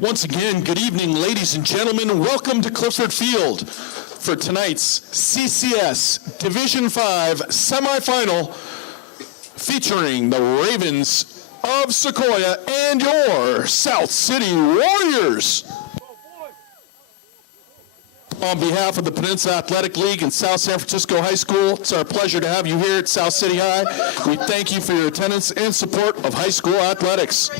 Once again, good evening, ladies and gentlemen. Welcome to Clifford Field for tonight's CCS Division 5 semifinal featuring the Ravens of Sequoia and your South City Warriors. On behalf of the Peninsula Athletic League and South San Francisco High School, it's our pleasure to have you here at South City High. We thank you for your attendance and support of high school athletics.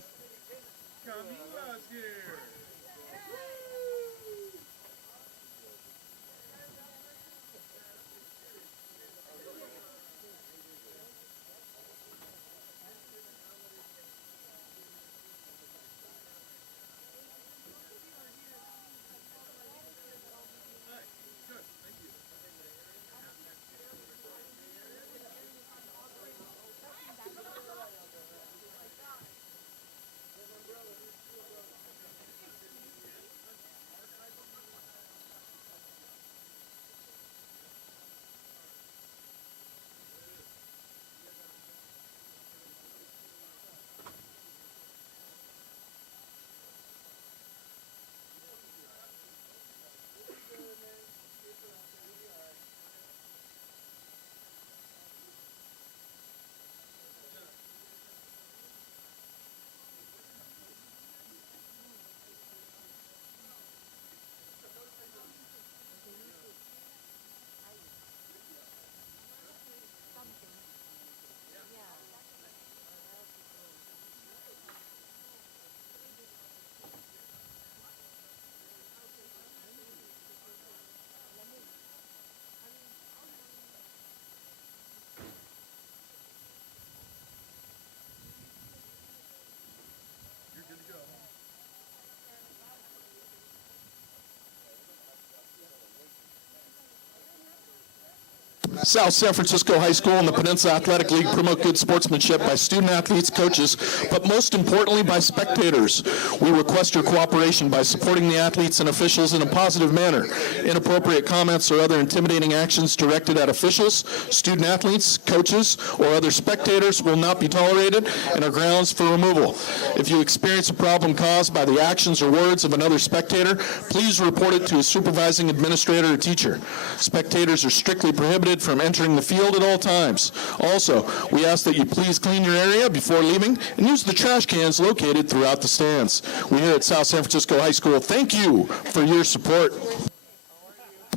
South San Francisco High School and the Peninsula Athletic League promote good sportsmanship by student athletes, coaches, but most importantly by spectators. We request your cooperation by supporting the athletes and officials in a positive manner. Inappropriate comments or other intimidating actions directed at officials, student athletes, coaches, or other spectators will not be tolerated and are grounds for removal. If you experience a problem caused by the actions or words of another spectator, please report it to a supervising administrator or teacher. Spectators are strictly prohibited from entering the field at all times. Also, we ask that you please clean your area before leaving and use the trash cans located throughout the stands. We here at South San Francisco High School thank you for your support.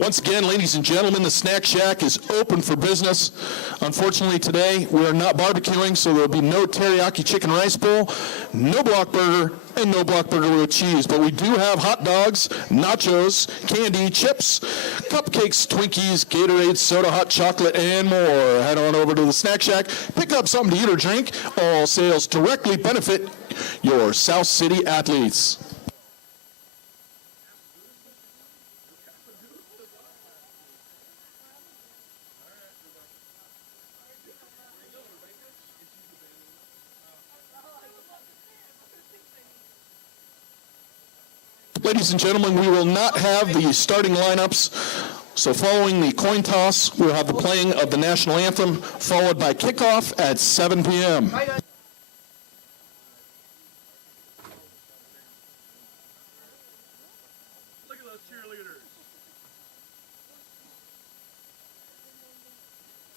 Once again, ladies and gentlemen, the Snack Shack is open for business. Unfortunately, today we are not barbecuing, so there will be no teriyaki chicken rice bowl, no block burger, and no block burger with cheese. But we do have hot dogs, nachos, candy, chips, cupcakes, Twinkies, Gatorade, soda, hot chocolate, and more. Head on over to the Snack Shack, pick up something to eat or drink. All sales directly benefit your South City athletes. Ladies and gentlemen, we will not have the starting lineups. So following the coin toss, we'll have the playing of the national anthem, followed by kickoff at 7 p.m. Look at those cheerleaders.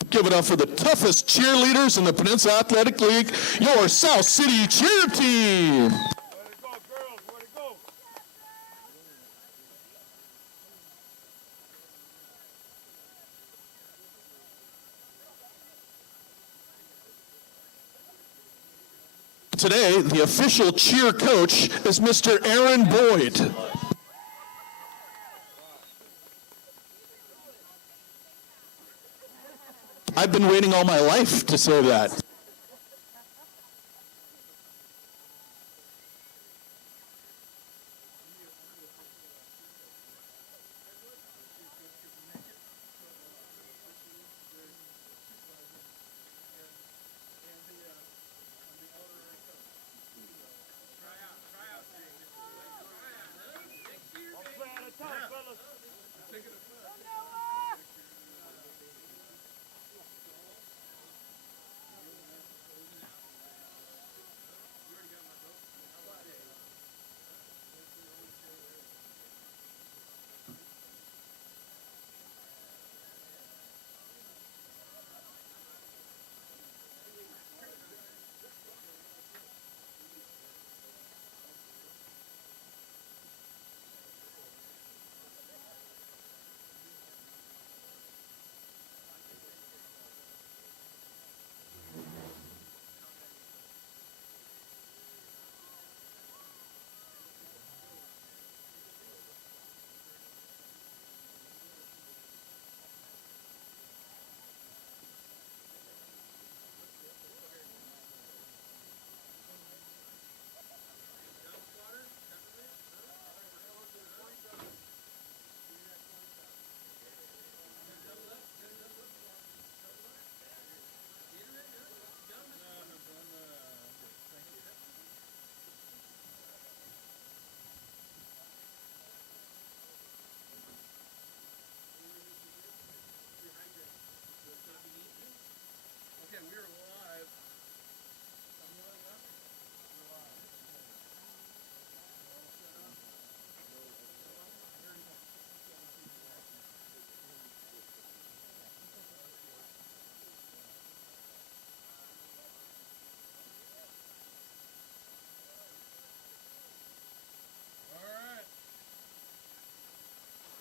Give it up for the toughest cheerleaders in the Peninsula Athletic League, your South City cheer team. Today, the official cheer coach is Mr. Aaron Boyd. I've been waiting all my life to say that.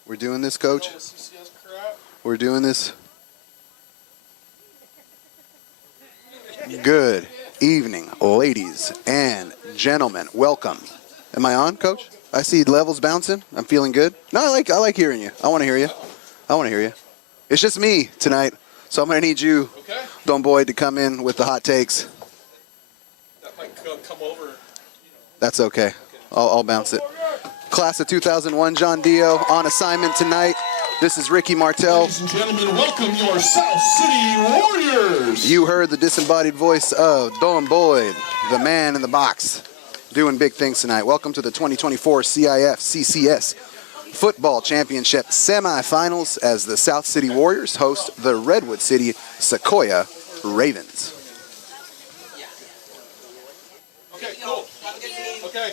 We're doing this, Coach? We're doing this? Good evening, ladies and gentlemen. Welcome. Am I on, Coach? I see levels bouncing. I'm feeling good. No, I like hearing you. I want to hear you. I want to hear you. It's just me tonight, so I'm going to need you, Don Boyd, to come in with the hot takes. That might come over. That's okay. I'll bounce it. Class of 2001, John Dio on assignment tonight. This is Ricky Martel. Ladies and gentlemen, welcome your South City Warriors. You heard the disembodied voice of Don Boyd, the man in the box, doing big things tonight. Welcome to the 2024 CCS Football Championship semifinals as the South City Warriors host the Redwood City Sequoia Ravens. Okay, cool. Okay.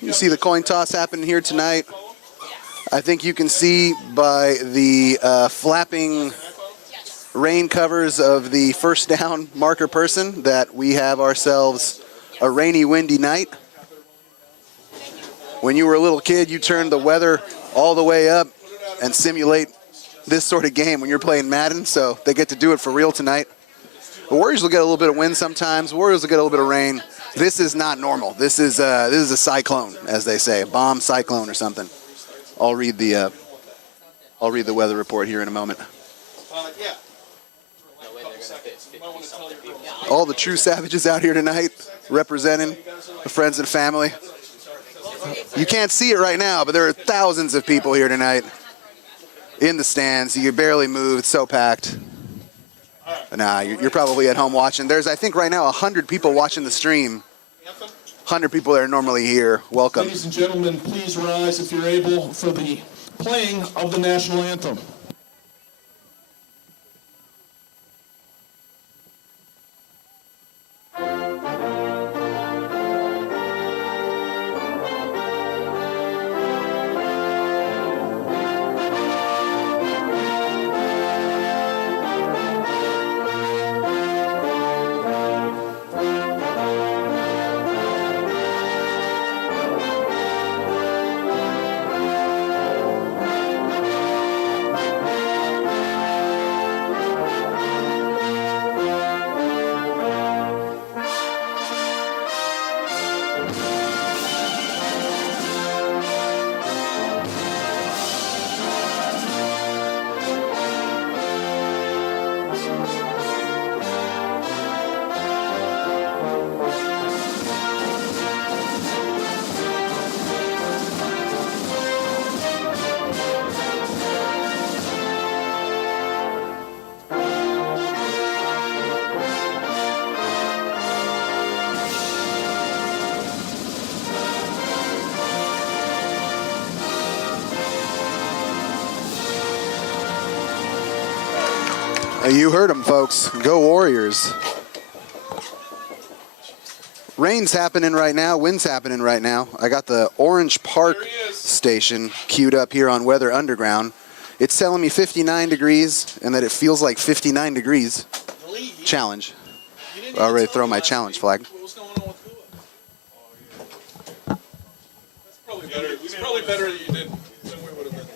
You see the coin toss happening here tonight. I think you can see by the flapping rain covers of the first down marker person that we have ourselves a rainy, windy night. When you were a little kid, you turned the weather all the way up and simulate this sort of game when you're playing Madden, so they get to do it for real tonight. The Warriors will get a little bit of wind sometimes. Warriors will get a little bit of rain. This is not normal. This is a cyclone, as they say, a bomb cyclone or something. I'll read the weather report here in a moment. All the true savages out here tonight, representing the friends and family. You can't see it right now, but there are thousands of people here tonight in the stands. You barely move. It's so packed. Nah, you're probably at home watching. There's, I think, right now 100 people watching the stream. 100 people that are normally here. Welcome. Ladies and gentlemen, please rise if you're able for the playing of the national anthem. You heard them, folks. Go Warriors. Rain's happening right now. Wind's happening right now. I got the Orange Park station queued up here on Weather Underground. It's telling me 59 degrees and that it feels like 59 degrees. Challenge. I already throw my challenge flag. It's probably better that you didn't than we would have been.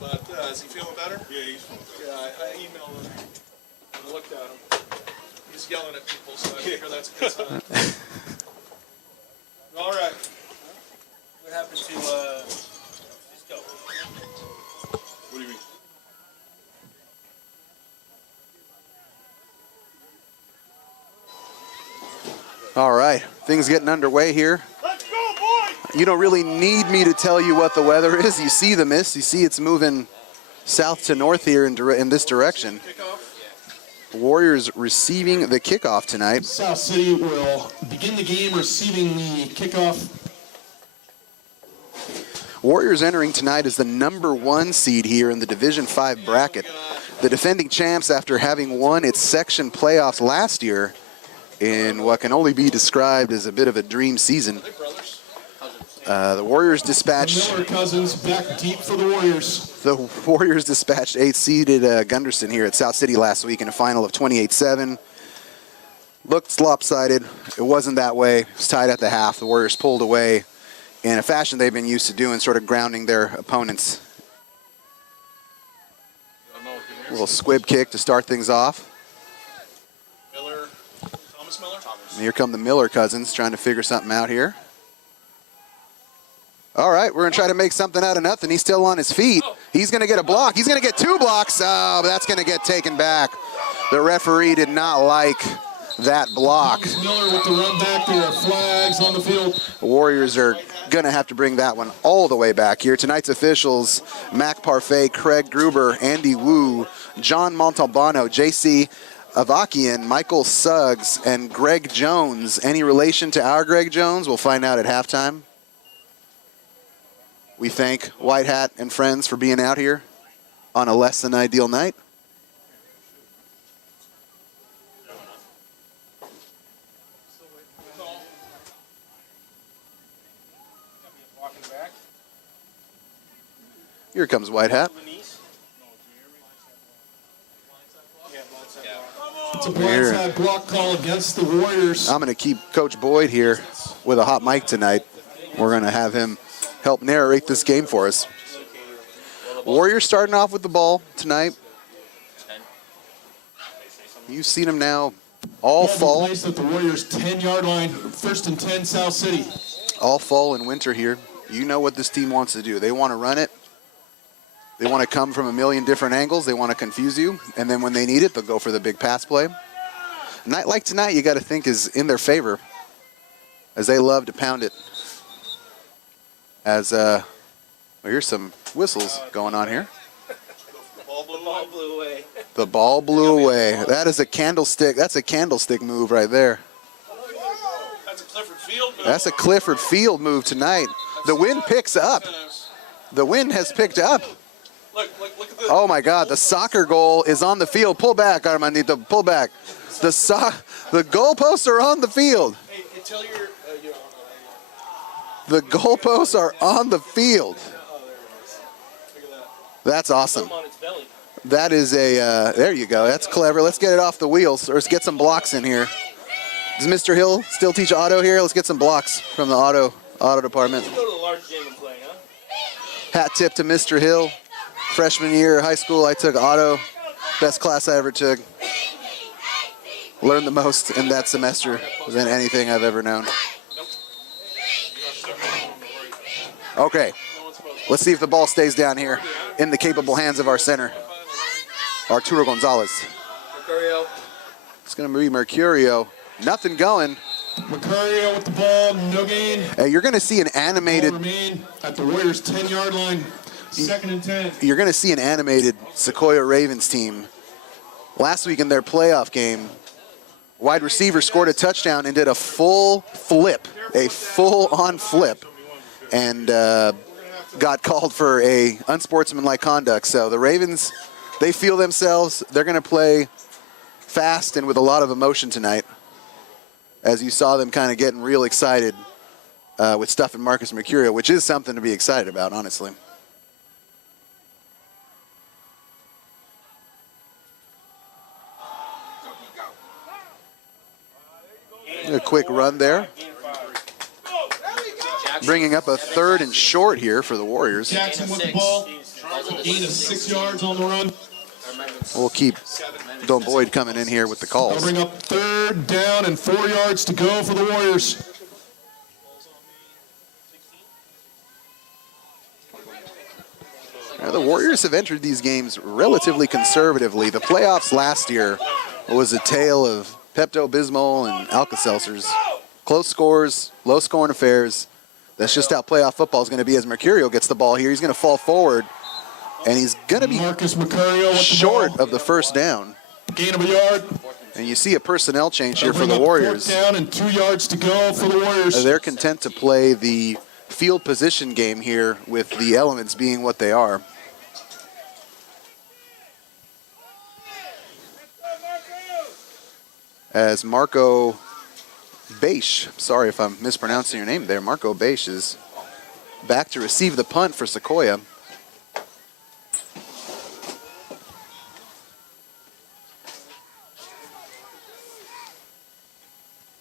But is he feeling better? Yeah, he's feeling better. Yeah, I emailed him and looked at him. He's yelling at people, so I figure that's a good sign. All right. What happened to Cisco? What do you mean? All right, things getting underway here. Let's go, boys! You don't really need me to tell you what the weather is. You see the mist. You see it's moving south to north here in this direction. Warriors receiving the kickoff tonight. South City will begin the game receiving the kickoff. Warriors entering tonight as the #1 seed here in the Division 5 bracket. The defending champs after having won its section playoffs last year in what can only be described as a bit of a dream season. The Warriors dispatched... Miller cousins back deep for the Warriors. The Warriors dispatched 8th-seeded Gunderson here at South City last week in a final of 28-7. Looked lopsided. It wasn't that way. It was tied at the half. The Warriors pulled away in a fashion they've been used to doing, sort of grounding their opponents. A little squib kick to start things off. And here come the Miller cousins trying to figure something out here. All right, we're going to try to make something out of nothing. He's still on his feet. He's going to get a block. He's going to get 2 blocks. Oh, but that's going to get taken back. The referee did not like that block. Miller with the run back there. Flags on the field. The Warriors are going to have to bring that one all the way back here. Tonight's officials, Mac Parfait, Craig Gruber, Andy Wu, John Montalbano, J.C. Avakian, Michael Suggs, and Greg Jones. Any relation to our Greg Jones? We'll find out at halftime. We thank White Hat and friends for being out here on a less than ideal night. Here comes White Hat. It's a blindside block call against the Warriors. I'm going to keep Coach Boyd here with a hot mic tonight. We're going to have him help narrate this game for us. Warriors starting off with the ball tonight. You've seen them now all fall. Placed at the Warriors 10-yard line, 1st and 10, South City. All fall and winter here. You know what this team wants to do. They want to run it. They want to come from a million different angles. They want to confuse you. And then when they need it, they'll go for the big pass play. A night like tonight, you got to think is in their favor, as they love to pound it. As, well, here's some whistles going on here. The ball blew away. The ball blew away. That is a candlestick. That's a candlestick move right there. That's a Clifford Field move. That's a Clifford Field move tonight. The wind picks up. The wind has picked up. Look at the... Oh, my God. The soccer goal is on the field. Pull back, Armandito. Pull back. The goalposts are on the field. Hey, tell your... The goalposts are on the field. That's awesome. That is a, there you go. That's clever. Let's get it off the wheels, or let's get some blocks in here. Does Mr. Hill still teach auto here? Let's get some blocks from the auto department. Let's go to the large gym and play, huh? Hat tip to Mr. Hill. Freshman year of high school, I took auto. Best class I ever took. Learned the most in that semester than anything I've ever known. Okay, let's see if the ball stays down here in the capable hands of our center, Arturo Gonzalez. Mercurio. It's going to be Mercurio. Nothing going. Mercurio with the ball, no gain. Hey, you're going to see an animated... Ball remain at the Warriors 10-yard line, 2nd and 10. You're going to see an animated Sequoia Ravens team. Last week in their playoff game, wide receiver scored a touchdown and did a full flip, a full-on flip, and got called for a unsportsmanlike conduct. So the Ravens, they feel themselves. They're going to play fast and with a lot of emotion tonight, as you saw them kind of getting real excited with stuff in Marcus Mercurio, which is something to be excited about, honestly. A quick run there. Bringing up a 3rd and short here for the Warriors. Jackson with the ball, gain of 6 yards on the run. We'll keep Don Boyd coming in here with the calls. They'll bring up 3rd down and 4 yards to go for the Warriors. Now, the Warriors have entered these games relatively conservatively. The playoffs last year was a tale of Pepto-Bismol and Alka-Seltzers. Close scores, low-scoring affairs. That's just how playoff football is going to be as Mercurio gets the ball here. He's going to fall forward, and he's going to be Marcus Mercurio with short the ball. of the 1st down. Gain of a yard. And you see a personnel change here for They'll the bring up Warriors. 4th down and 2 yards to go for the Warriors. They're content to play the field position game here with the elements being what they are. As Marco Beisch, sorry if I'm mispronouncing your name there, Marco Beisch is back to receive the punt for Sequoia.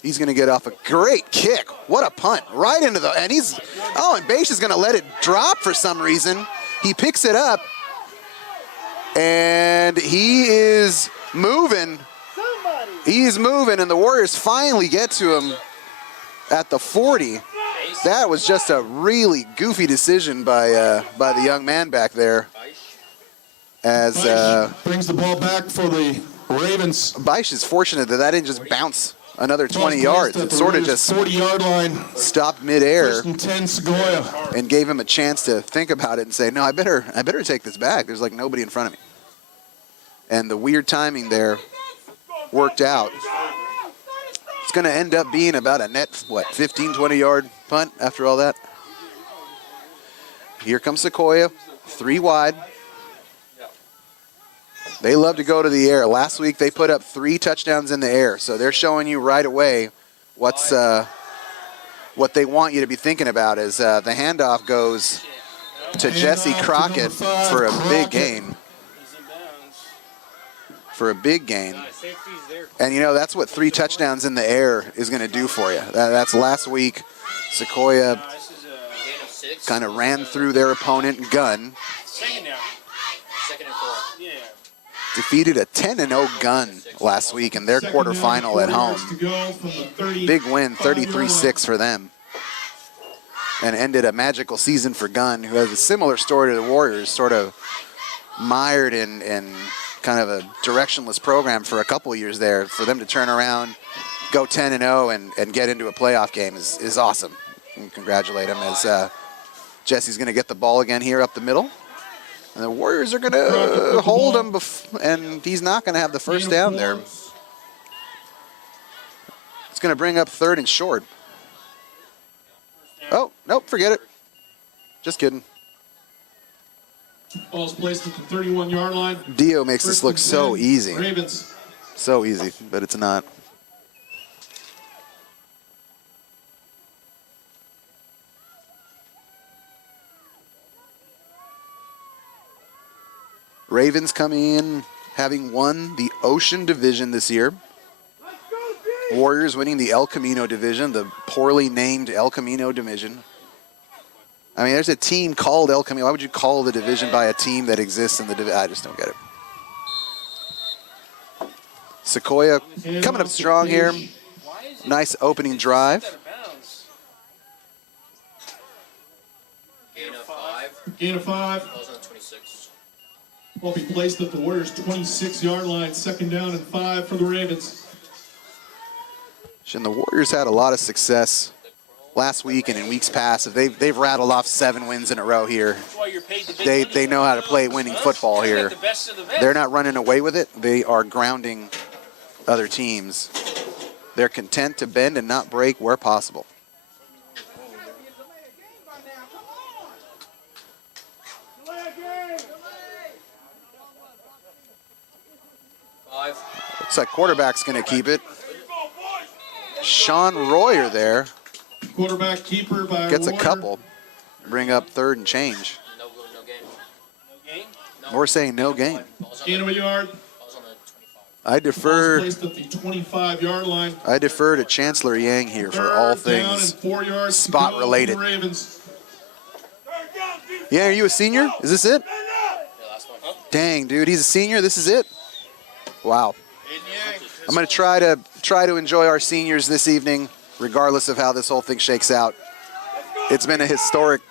He's going to get off a great kick. What a punt. Right into the, and he's, oh, and Bache is going to let it drop for some reason. He picks it up, and he is moving. He's moving, and the Warriors finally get to him at the 40. That was just a really goofy decision by the young man back there. As brings the ball back for the Ravens. Bache is fortunate that didn't just bounce another 20 yards. It sort of just 40-yard line. Stopped midair. First and 10, Sequoia. And gave him a chance to think about it and say, no, I better take this back. There's like nobody in front of me. And the weird timing there worked out. It's going to end up being about a net, 15, 20-yard punt after all that. Here comes Sequoia, 3 wide. They love to go to the air. Last week they put up 3 touchdowns in the air, so they're showing you right away what they want you to be thinking about is the handoff goes to Jesse Crockett for a big gain. For a big gain. And, you know, that's what 3 touchdowns in the air is going to do for you. That's last week. Sequoia kind of ran through their opponent Gun. Second and 4. Yeah. Defeated a 10-0 Gun last week in their quarterfinal at home. Big win, 33-6 for them. And ended a magical season for Gun, who has a similar story to the Warriors, sort of mired in kind of a directionless program for a couple of years there. For them to turn around, go 10-0 and get into a playoff game is awesome. And congratulate him as Jesse's going to get the ball again here up the middle. And the Warriors are going to hold him, and he's not going to have the first down there. It's going to bring up 3rd and short. Oh, nope, forget it. Just kidding. Ball's placed at the 31-yard line. Dio makes this look so easy. Ravens. So easy, but it's not. Ravens coming in, having won the Ocean Division this year. Warriors winning the El Camino Division, the poorly named El Camino Division. I mean, there's a team called El Camino. Why would you call the division by a team that exists in the division? I just don't get it. Sequoia coming up strong here. Nice opening drive. Gain of 5. Gain of 5. Ball's on 26. Ball be placed at the Warriors' 26-yard line. 2nd down and 5 for the Ravens. And the Warriors had a lot of success last week and in weeks past. They've rattled off 7 wins in a row here. They know how to play winning football here. They're not running away with it. They are grounding other teams. They're content to bend and not break where possible. Looks like quarterback's going to keep it. Sean Royer there. Quarterback keeper by Gets a Royer. couple. Bring up 3rd and change. No gain. No gain? We're saying no gain. Gain of a yard. Ball's on the 25. I defer. Ball's placed at the 25-yard line. I defer to Chancellor Yang here for all 3rd down things and 4 yards spot to go related. for the Ravens. Yeah, are you a senior? Is this it? Yeah, last one. Huh? Dang, dude, he's a senior. This is it. Wow. I'm going to try to enjoy our seniors this evening, regardless of how this whole thing shakes out. It's been a historic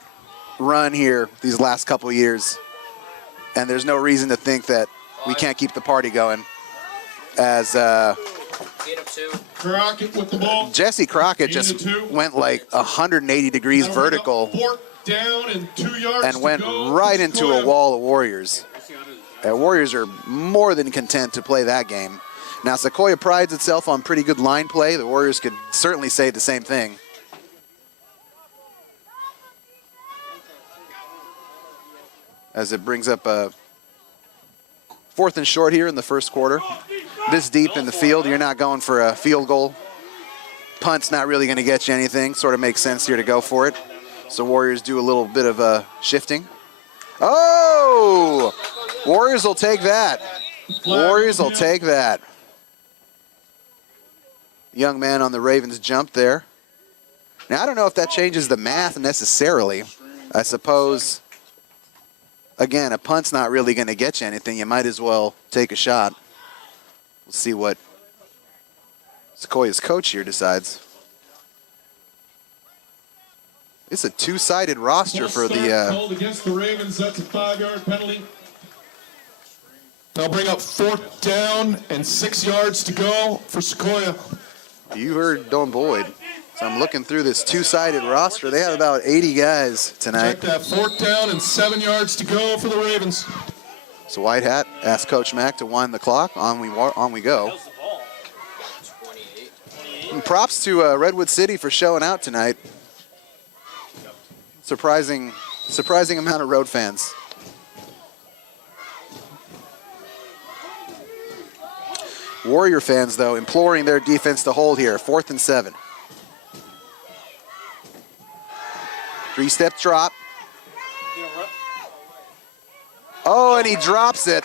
run here these last couple of years, and there's no reason to think that we can't keep the party going. As Gain of 2. Crockett with the ball. Jesse Crockett just went like 180 degrees vertical 4th down and 2 yards and to went go. right into a wall of Warriors. Warriors are more than content to play that game. Now, Sequoia prides itself on pretty good line play. The Warriors could certainly say the same thing. As it brings up a 4th and short here in the first quarter. This deep in the field, you're not going for a field goal. Punt's not really going to get you anything. Sort of makes sense here to go for it. So Warriors do a little bit of shifting. Oh! Warriors will take that. Warriors will take that. young man on the Ravens jumped there. Now, I don't know if that changes the math necessarily. I suppose, again, a punt's not really going to get you anything. You might as well take a shot. We'll see what Sequoia's coach here decides. It's a two-sided roster for the... called against the Ravens. That's a 5-yard penalty. They'll bring up 4th down and 6 yards to go for Sequoia. You heard Don Boyd. So I'm looking through this two-sided roster. They have about 80 guys tonight. Check that, 4th down and 7 yards to go for the Ravens. So White Hat asked Coach Mack to wind the clock. On we go. 28. And props to Redwood City for showing out tonight. Surprising amount of road fans. Warrior fans, though, imploring their defense to hold here. 4th and 7. 3-step drop. Oh, and he drops it.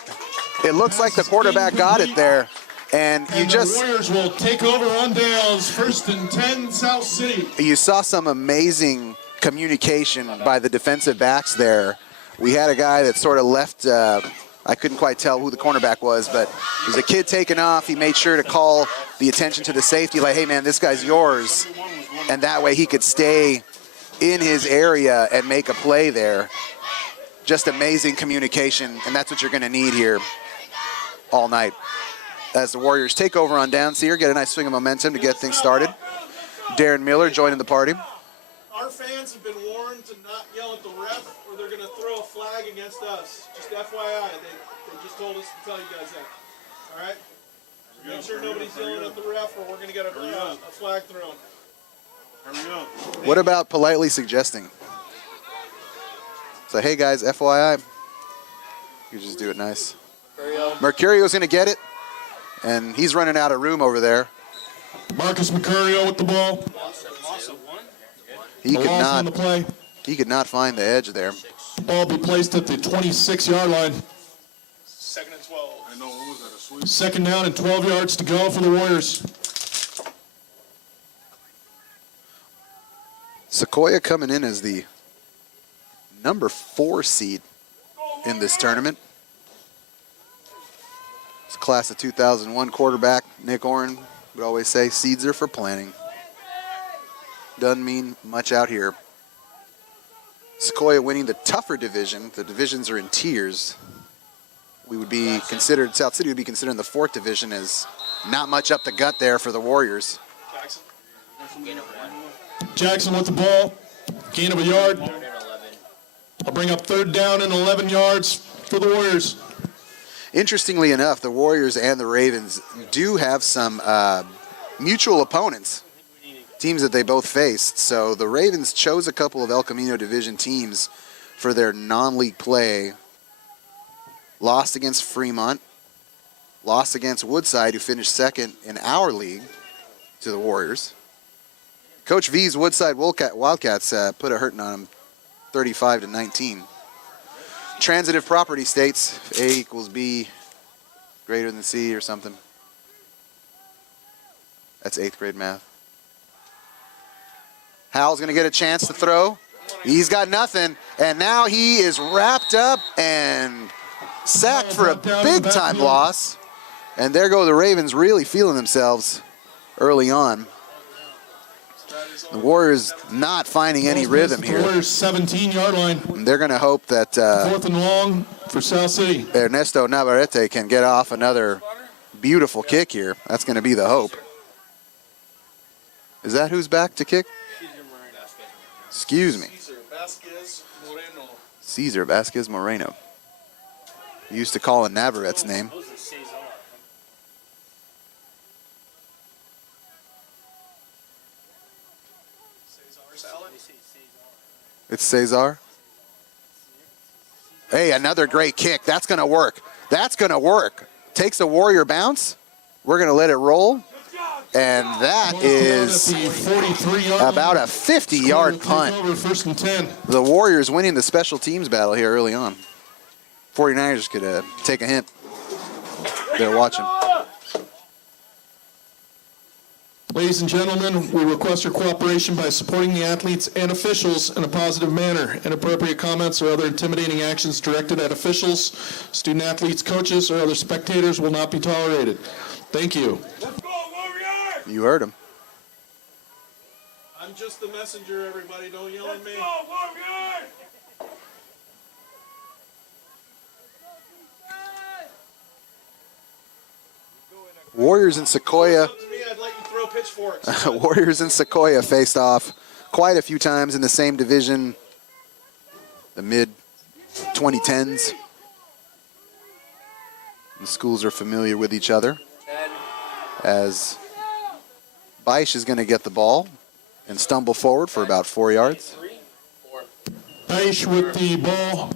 It looks like the quarterback got it there. And you The Warriors will take over on downs. 1st and 10, South City. You saw some amazing communication by the defensive backs there. We had a guy that sort of left, I couldn't quite tell who the cornerback was, but he was a kid taking off. He made sure to call the attention to the safety, like, hey man, this guy's yours. And that way he could stay in his area and make a play there. Just amazing communication, and that's what you're gonna need here all night. As the Warriors take over on downs here, get a nice swing of momentum to get things started. Darren Miller joining the party. Our fans have been warned to not yell at the ref or they're going to throw a flag against us. Just FYI, they just told us to tell you guys that. All right? Make sure nobody's yelling at the ref or we're going to get a flag thrown. What about politely suggesting? So, hey guys, FYI, you just do it nice. Mercurio's going to get it, and he's running out of room over there. Marcus Mercurio with the ball. He On the play. could not find the edge there. Ball be placed at the 26-yard line. 2nd and 12. I know, what was that, a sweep? 2nd down and 12 yards to go for the Warriors. Sequoia coming in as the number 4 seed in this tournament. It's class of 2001 quarterback Nick Oren would always say, seeds are for planting. Doesn't mean much out here. Sequoia winning the tougher division. The divisions are in tiers. We would be considered, South City would be considered in the 4th division as not much up the gut there for the Warriors. Gain of 1. Jackson with the ball. Gain of a yard. 3rd and 11. I'll bring up 3rd down and 11 yards for the Warriors. Interestingly enough, the Warriors and the Ravens do have some mutual opponents, teams that they both faced. So the Ravens chose a couple of El Camino Division teams for their non-league play. Lost against Fremont, lost against Woodside, who finished 2nd in our league to the Warriors. Coach V's Woodside Wildcats put a hurting on him, 35-19. Transitive property states A equals B greater than C or something. That's 8th grade math. Howell's going to get a chance to throw. He's got nothing, and now he is wrapped up and sacked for a big-time loss. And there go the Ravens really feeling themselves early on. The Warriors not finding any rhythm here. Warriors 17-yard line. And they're going to hope that 4th and long for South City. Ernesto Navarrete can get off another beautiful kick here. That's going to be the hope. Is that who's back to kick? Excuse me. Cesar Vasquez Moreno. He used to call in Navarrete's name. It's Cesar. Hey, another great kick. That's going to work. That's going to work. Takes a Warrior bounce. We're going to let it roll. And that is about a 50-yard punt. 1st and 10. The Warriors winning the special teams battle here early on. 49ers could take a hint. They're watching. Ladies and gentlemen, we request your cooperation by supporting the athletes and officials in a positive manner. Inappropriate comments or other intimidating actions directed at officials, student athletes, coaches, or other spectators will not be tolerated. Thank you. Let's go, Warriors! You heard him. I'm just the messenger, everybody. Don't yell at me. Let's go, Warriors! Warriors and Sequoia. Up to me, I'd like to throw pitchforks. Warriors and Sequoia faced off quite a few times in the same division, the mid-2010s. The schools are familiar with each other. As Beisch is going to get the ball and stumble forward for about 4 yards. 3, 4. Beisch with the ball.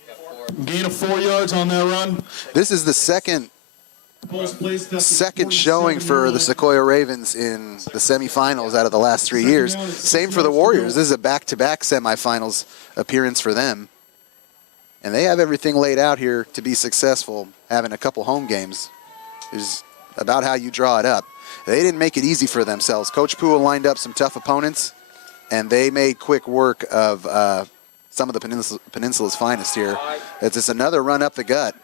You got 4. Gain of 4 yards on that run. This is the second showing for the Sequoia Ravens in the semifinals out of the last 3 years. Same for the Warriors. This is a back-to-back semifinals appearance for them. And they have everything laid out here to be successful. Having a couple home games is about how you draw it up. They didn't make it easy for themselves. Coach Poole lined up some tough opponents, and they made quick work of some of the peninsula's finest here. It's just another run up the gut.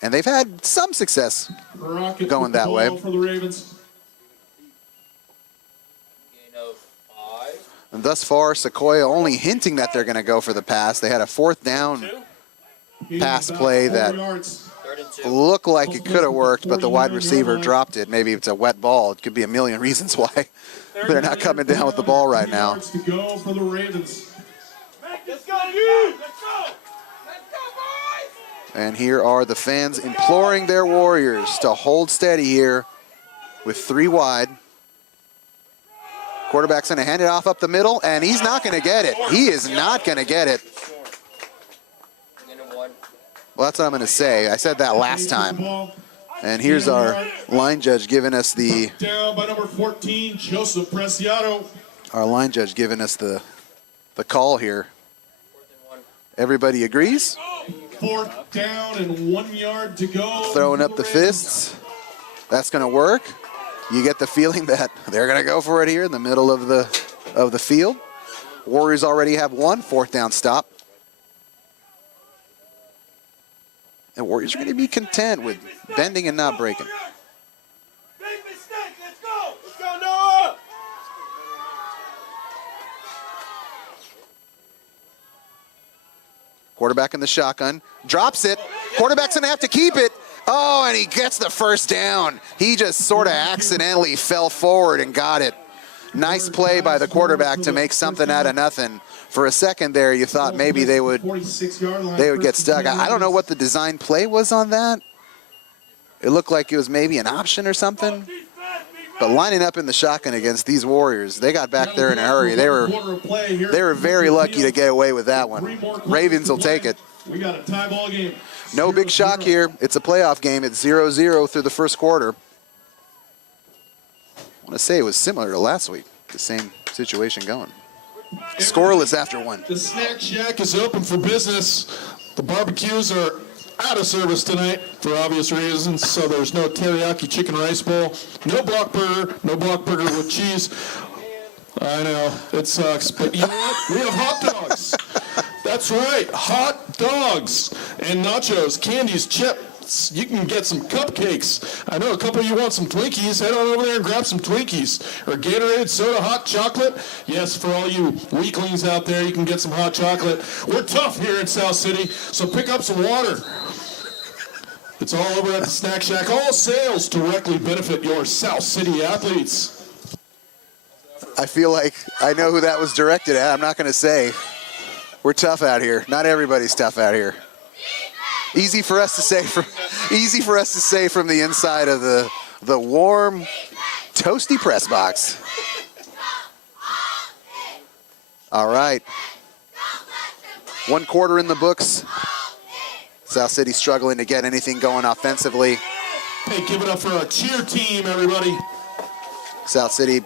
And they've had some success going that way. For the Ravens. Gain of 5. And thus far, Sequoia only hinting that they're going to go for the pass. They had a 4th down pass play that 3rd and 2. looked like it could have worked, but the wide receiver dropped it. Maybe it's a wet ball. It could be a million reasons why they're not coming down with the ball right now. To go for the Ravens. Let's go, you! Let's go! Let's go, boys! And here are the fans imploring their Warriors to hold steady here with 3 wide. Quarterback's going to hand it off up the middle, and he's not going to get it. He is not going to get it. Gain of 1. Well, that's what I'm going to say. I said that last time. And here's our line judge giving us the Down by number 14, Joseph Preciado. call here. 4th and 1. Everybody agrees? 4th down and 1 yard to go. Throwing up the fists. That's going to work. You get the feeling that they're going to go for it here in the middle of the field. Warriors already have 1 4th down stop. And Warriors are going to be content with bending and not breaking. Big mistake, let's go! Let's go, Noah! Quarterback in the shotgun, drops it. Quarterback's going to have to keep it. Oh, and he gets the 1st down. He just sort of accidentally fell forward and got it. Nice play by the quarterback to make something out of nothing. For a second there, you thought maybe they would get stuck. I don't know what the design play was on that. It looked like it was maybe an option or something. But lining up in the shotgun against these Warriors, they got back there in a hurry. They were very lucky to get away with that one. Ravens will take it. We got a tie ball game. No big shock here. It's a playoff game. It's 0-0 through the first quarter. I want to say it was similar to last week. The same situation going. Scoreless after 1. The Snack Shack is open for business. The barbecues are out of service tonight for obvious reasons, so there's no teriyaki chicken rice bowl, no block burger with cheese. I know, it sucks, but you know what? We have hot dogs. That's right, hot dogs and nachos, candies, chips. You can get some cupcakes. I know a couple of you want some Twinkies. Head on over there and grab some Twinkies. Or Gatorade, soda, hot chocolate. Yes, for all you weaklings out there, you can get some hot chocolate. We're tough here in South City, so pick up some water. It's all over at the Snack Shack. All sales directly benefit your South City athletes. I feel like I know who that was directed at. I'm not going to say. We're tough out here. Not everybody's tough out here. Easy for us to say from the inside of the warm, toasty press box. All right. 1 quarter in the books. South City struggling to get anything going offensively. Hey, give it up for our cheer team, everybody. South City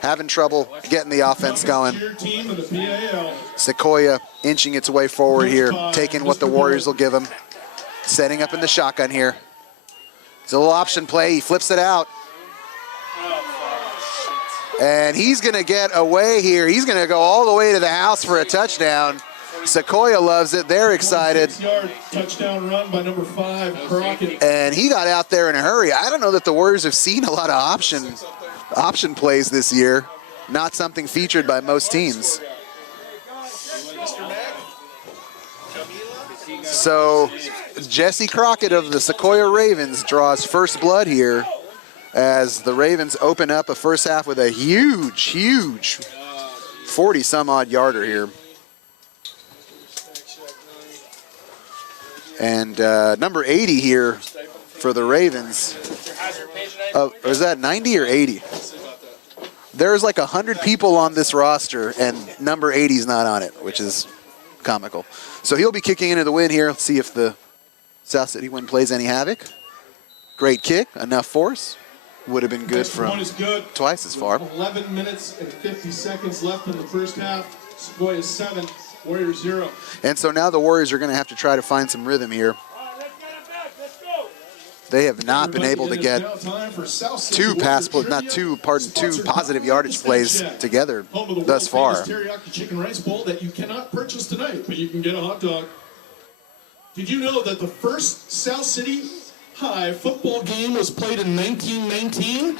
having trouble getting the offense going. Cheer team of the PAL. Sequoia inching its way forward here, taking what the Warriors will give them. Setting up in the shotgun here. It's a little option play. He flips it out. And he's going to get away here. He's going to go all the way to the house for a touchdown. Sequoia loves it. They're excited. 6-yard touchdown run by number 5, Crockett. And he got out there in a hurry. I don't know that the Warriors have seen a lot of option plays this year. Not something featured by most teams. So Jesse Crockett of the Sequoia Ravens draws first blood here as the Ravens open up a first half with a huge 40-some-odd yarder here. And number 80 here for the Ravens. Or is that 90 or 80? There's like 100 people on this roster, and number 80 is not on it, which is comical. So he'll be kicking into the win here. Let's see if the South City Wind plays any havoc. Great kick, enough force. Would have been good from twice as far. 11 minutes and 50 seconds left in the first half. Sequoia 7, Warriors 0. And so now the Warriors are going to have to try to find some rhythm here. They have not been able to get two positive yardage plays together thus far. Teriyaki chicken rice bowl that you cannot purchase tonight, but you can get a hot dog. Did you know that the first South City High football game was played in 1919?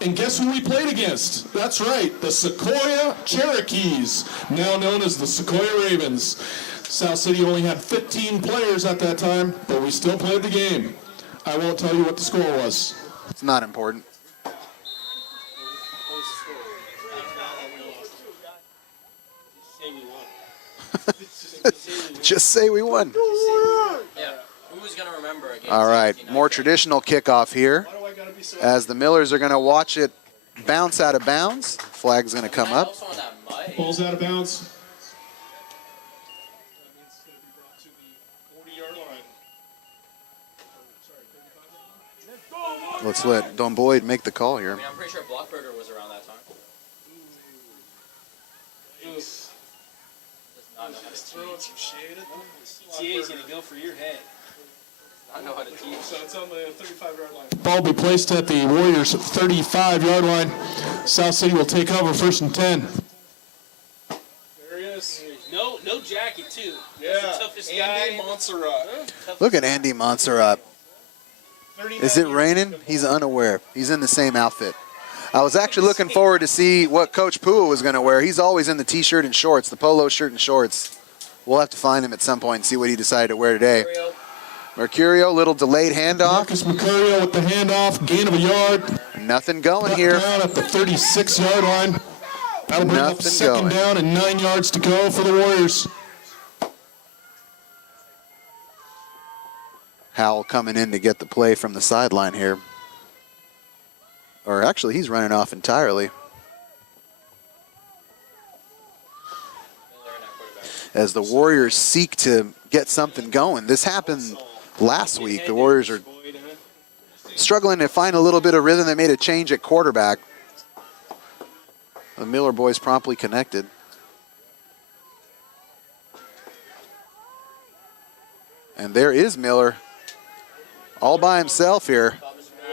And guess who we played against? That's right, the Sequoia Cherokees, now known as the Sequoia Ravens. South City only had 15 players at that time, but we still played the game. I won't tell you what the score was. It's not important. Just say we won. Yeah. Who's going to remember a game? All right, more traditional kickoff here as the Millers are going to watch it bounce out of bounds. Flag's going to come up. Ball's out of bounds. Let's let Don Boyd make the call here. I mean, I'm pretty sure Blockburger was around that time. Does not know how to teach. TA's going to go for your head. I know how to teach. So it's on the 35-yard line. Ball will be placed at the Warriors' 35-yard line. South City will take over 1st and 10. There he is. No jacket, too. Yeah. That's the toughest guy. Montserrat. Look at Andy Montserrat. Is it raining? He's unaware. He's in the same outfit. I was actually looking forward to see what Coach Pua was going to wear. He's always in the T-shirt and shorts, the polo shirt and shorts. We'll have to find him at some point and see what he decided to wear today. Mercurio, little delayed handoff. Marcus Mercurio with the handoff, gain of a yard. Nothing going here. Down at the 36-yard line. That'll bring up Nothing 2nd going. down and 9 yards to go for the Warriors. Howell coming in to get the play from the sideline here. Or actually, he's running off entirely. As the Warriors seek to get something going. This happened last week. The Warriors are struggling to find a little bit of rhythm. They made a change at quarterback. The Miller boys promptly connected. And there is Miller. All by himself here.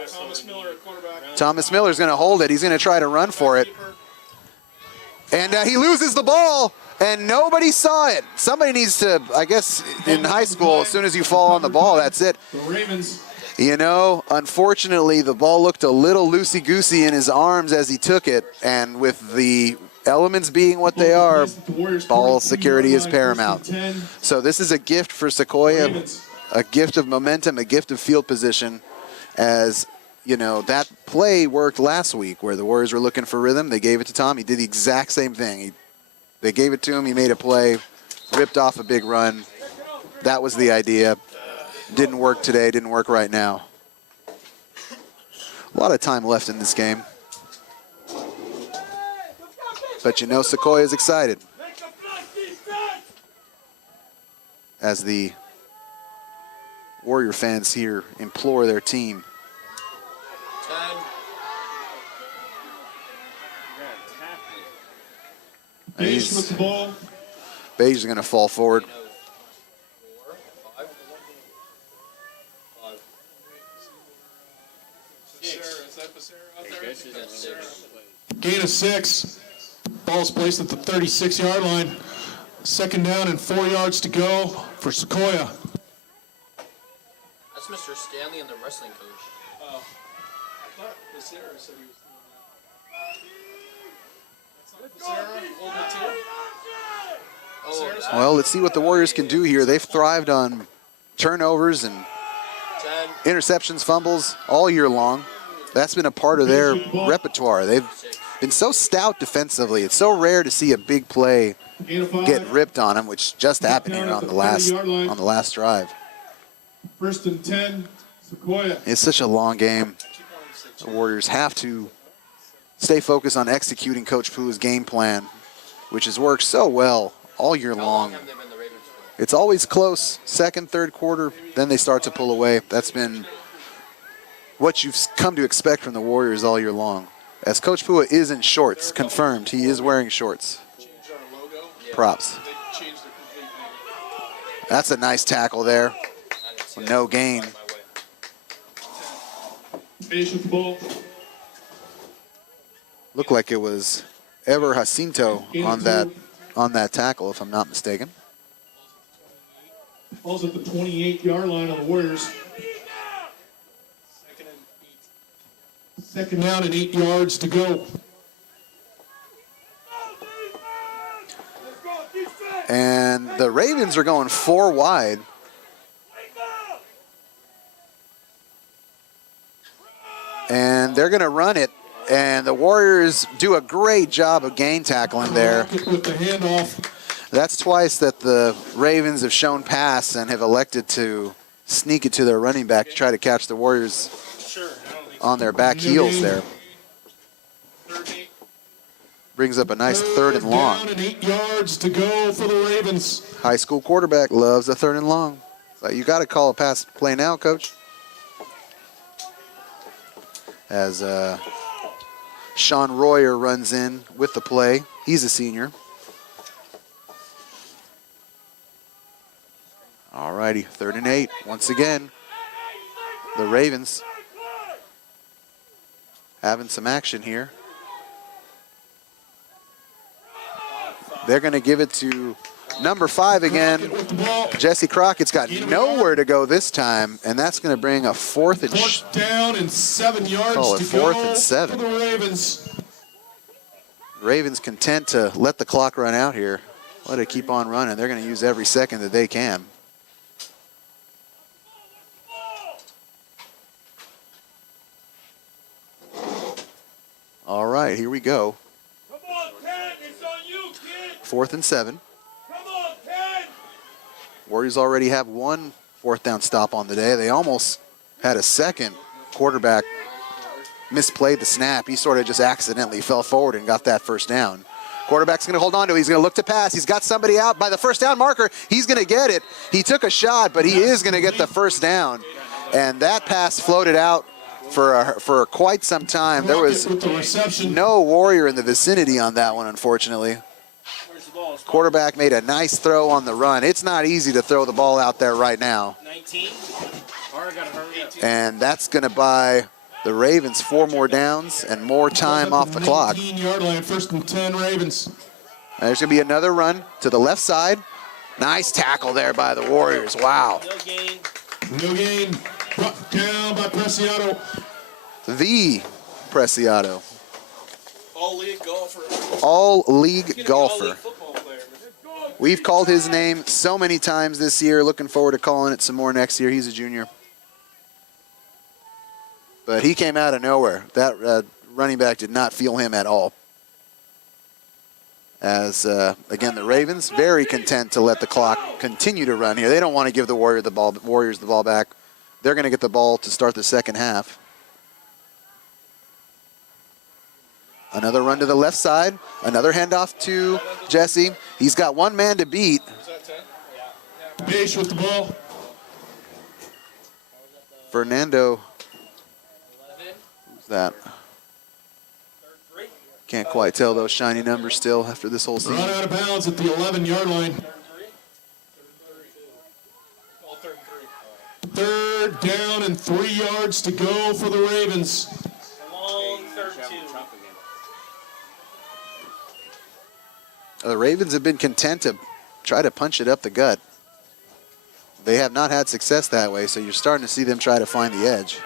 Thomas Miller at quarterback. Thomas Miller's going to hold it. He's going to try to run for it. And he loses the ball, and nobody saw it. Somebody needs to, I guess, in high school, as soon as you fall on the ball, that's it. The Ravens. You know, unfortunately, the ball looked a little loosey-goosey in his arms as he took it, and with the elements being what they are, ball security is paramount. So this is a gift for Sequoia, a gift of momentum, a gift of field position, as, you know, that play worked last week where the Warriors were looking for rhythm. They gave it to Tom. He did the exact same thing. They gave it to him. He made a play, ripped off a big run. That was the idea. Didn't work today. Didn't work right now. A lot of time left in this game. But you know Sequoia's excited as the Warrior fans here implore their team. 10. Beige with the ball. Beige is going to fall forward. 4, 5. 6. Ball's placed at the 36-yard line. 2nd down and 4 yards to go for Sequoia. That's Mr. Stanley and the wrestling coach. Oh, I thought Becerra said he was doing that. That's not Becerra, old Mateo? Oh, Well, let's see what the Warriors can do here. They've thrived on turnovers and 10. interceptions, fumbles all year long. That's been a part of their repertoire. They've been so stout defensively. It's so rare to see a big play get ripped on them, which just happened here on the last drive. 1st and 10, Sequoia. It's such a long game. The Warriors have to stay focused on executing Coach Poo's game plan, which has worked so well all year How long long. have they been the Ravens for? It's always close, 2nd, 3rd quarter, then they start to pull away. That's been what you've come to expect from the Warriors all year long. As Coach Pua is in shorts, confirmed, he is wearing shorts. Changed our logo. Props. They changed their complete name. That's a nice tackle there. I didn't see No that. gain. My way. Finish with the ball. Looked like it was Ever Jacinto on that tackle, if I'm not mistaken. Ball's at the 28-yard line on the Warriors. 2nd and 8. 2nd down and 8 yards to go. And the Ravens are going 4 wide. And they're going to run it. And the Warriors do a great job of gain tackling there. With the handoff. That's twice that the Ravens have shown pass and have elected to sneak it to their running back to try to catch the Warriors Sure, I don't think on their back heels there. 3rd and 8. Brings up a nice 3rd and long. Down and 8 yards to go for the Ravens. High school quarterback loves a 3rd and long. So you got to call a pass play now, Coach. As Sean Royer runs in with the play. He's a senior. All righty, 3rd and 8. Once again, the Ravens having some action here. They're going to give it to number 5 again. With the ball. Jesse Crockett's got nowhere to go this time, and that's going to bring a 4th and 4th down and 7 yards Call it to 4th go and 7. for the Ravens. Ravens content to let the clock run out here. Let it keep on running. They're going to use every second that they can. All right, here we go. Come on, 10. It's on you, kid. 4th and 7. Come on, 10. Warriors already have 1 4th down stop on the day. They almost had a second. Quarterback misplayed the snap. He sort of just accidentally fell forward and got that 1st down. Quarterback's going to hold on to it. He's going to look to pass. He's got somebody out by the 1st down marker. He's going to get it. He took a shot, but he is going to get the 1st down. And that pass floated out for quite some time. There was With the reception. no Warrior in the vicinity on that one, unfortunately. Where's the ball? Quarterback made a nice throw on the run. It's not easy to throw the ball out there right now. 19. All right, gotta hurry. 18. And that's going to buy the Ravens 4 more downs and more time off the clock. 19-yard line, 1st and 10 Ravens. There's going to be another run to the left side. Nice tackle there by the Warriors. Wow. No gain. No gain. Brought down by Preciado. The Preciado. All-league golfer. All-league He's gonna be golfer. all-league football player. We've called his name so many times this year. Looking forward to calling it some more next year. He's a junior. But he came out of nowhere. That running back did not feel him at all. As, again, the Ravens very content to let the clock continue to run here. They don't want to give the Warriors the ball back. They're going to get the ball to start the 2nd half. Another run to the left side. Another handoff to Jesse. He's got 1 man to beat. Is that 10? Yeah. Base with the ball. Fernando. Who's that? Can't quite tell those shiny numbers still after this whole Run season. out of bounds at the 11-yard line. 3rd down and 3 yards to go for the Ravens. Long 3rd 2. The Ravens have been content to try to punch it up the gut. They have not had success that way, so you're starting to see them try to find the edge.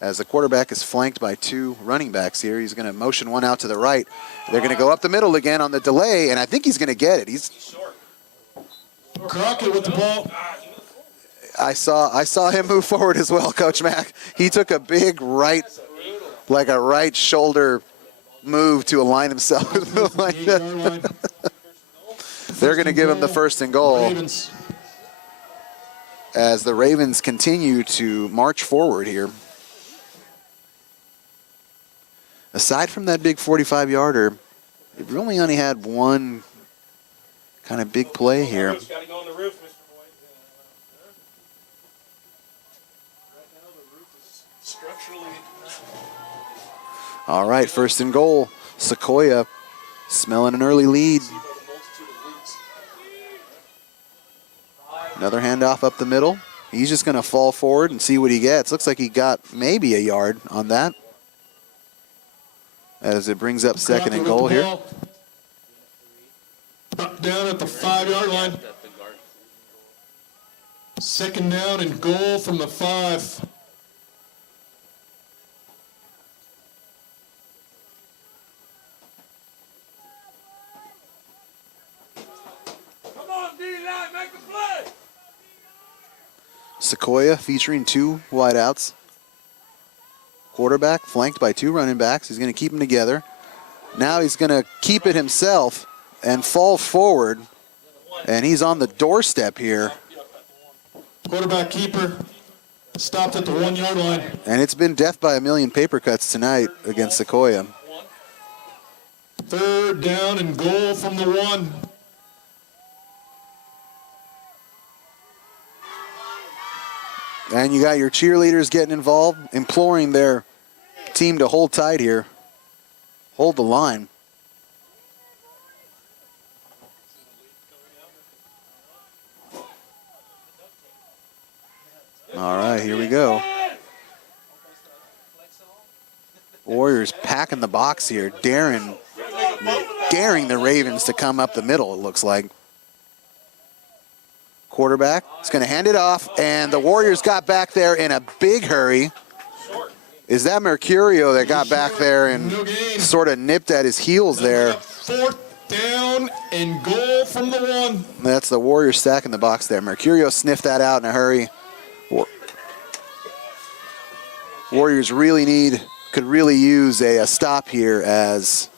As the quarterback is flanked by 2 running backs here, he's going to motion one out to the right. They're going to go up the middle again on the delay, and I think he's going to get it. Crockett with the ball. I saw him move forward as well, Coach Mack. He took a big right, like a right shoulder move to align himself with the line. They're going to give him the 1st and goal. Ravens. As the Ravens continue to march forward here. Aside from that big 45-yarder, they've really only had one kind of big play here. Got to go on the roof, Mr. Boyd. Right now the roof is structurally. All right, 1st and goal. Sequoia smelling an early lead. Another handoff up the middle. He's just going to fall forward and see what he gets. Looks like he got maybe a yard on that. As it brings up 2nd and goal here. Down at the 5-yard line. 2nd down and goal from the 5. Come on, D-line, make a play. Sequoia featuring 2 wideouts. Quarterback flanked by 2 running backs. He's going to keep them together. Now he's going to keep it himself and fall forward. And he's on the doorstep here. Quarterback keeper stopped at the 1-yard line. And it's been death by a million paper cuts tonight against Sequoia. 3rd down and goal from the 1. And you got your cheerleaders getting involved, imploring their team to hold tight here. Hold the line. All right, here we go. Warriors packing the box here, daring the Ravens to come up the middle, it looks like. Quarterback is going to hand it off, and the Warriors got back there in a big hurry. Is that Mercurio that got back there and sort of nipped at his heels there? 4th down and goal from the 1. That's the Warriors stacking the box there. Mercurio sniffed that out in a hurry. Warriors could really use a stop here as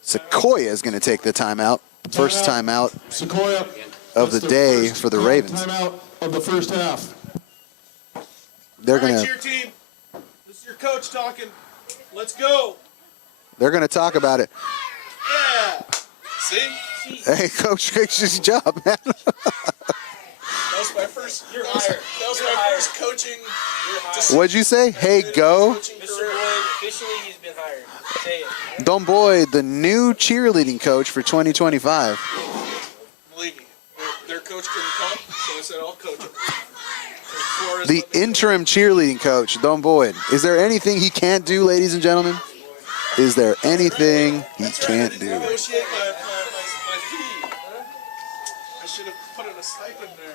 Sequoia is going to take the timeout. First timeout Sequoia of the day for the Ravens. Timeout of the 1st half. They're All right, going cheer team. This is your coach talking. Let's go. to talk about it. Yeah. See? Hey, Coach, great job, man. That was my first. You're hired. That was my first coaching. What'd you say? Hey, go. Mr. Boyd, officially he's been hired. Say it. Don Boyd, the new cheerleading coach for 2025. Believe me, their coach couldn't come, so I said I'll coach him. The interim cheerleading coach, Don Boyd. Is there anything he can't do, ladies and gentlemen? Is there anything he can't do? Negotiate my fee. I should have put in a stipend there.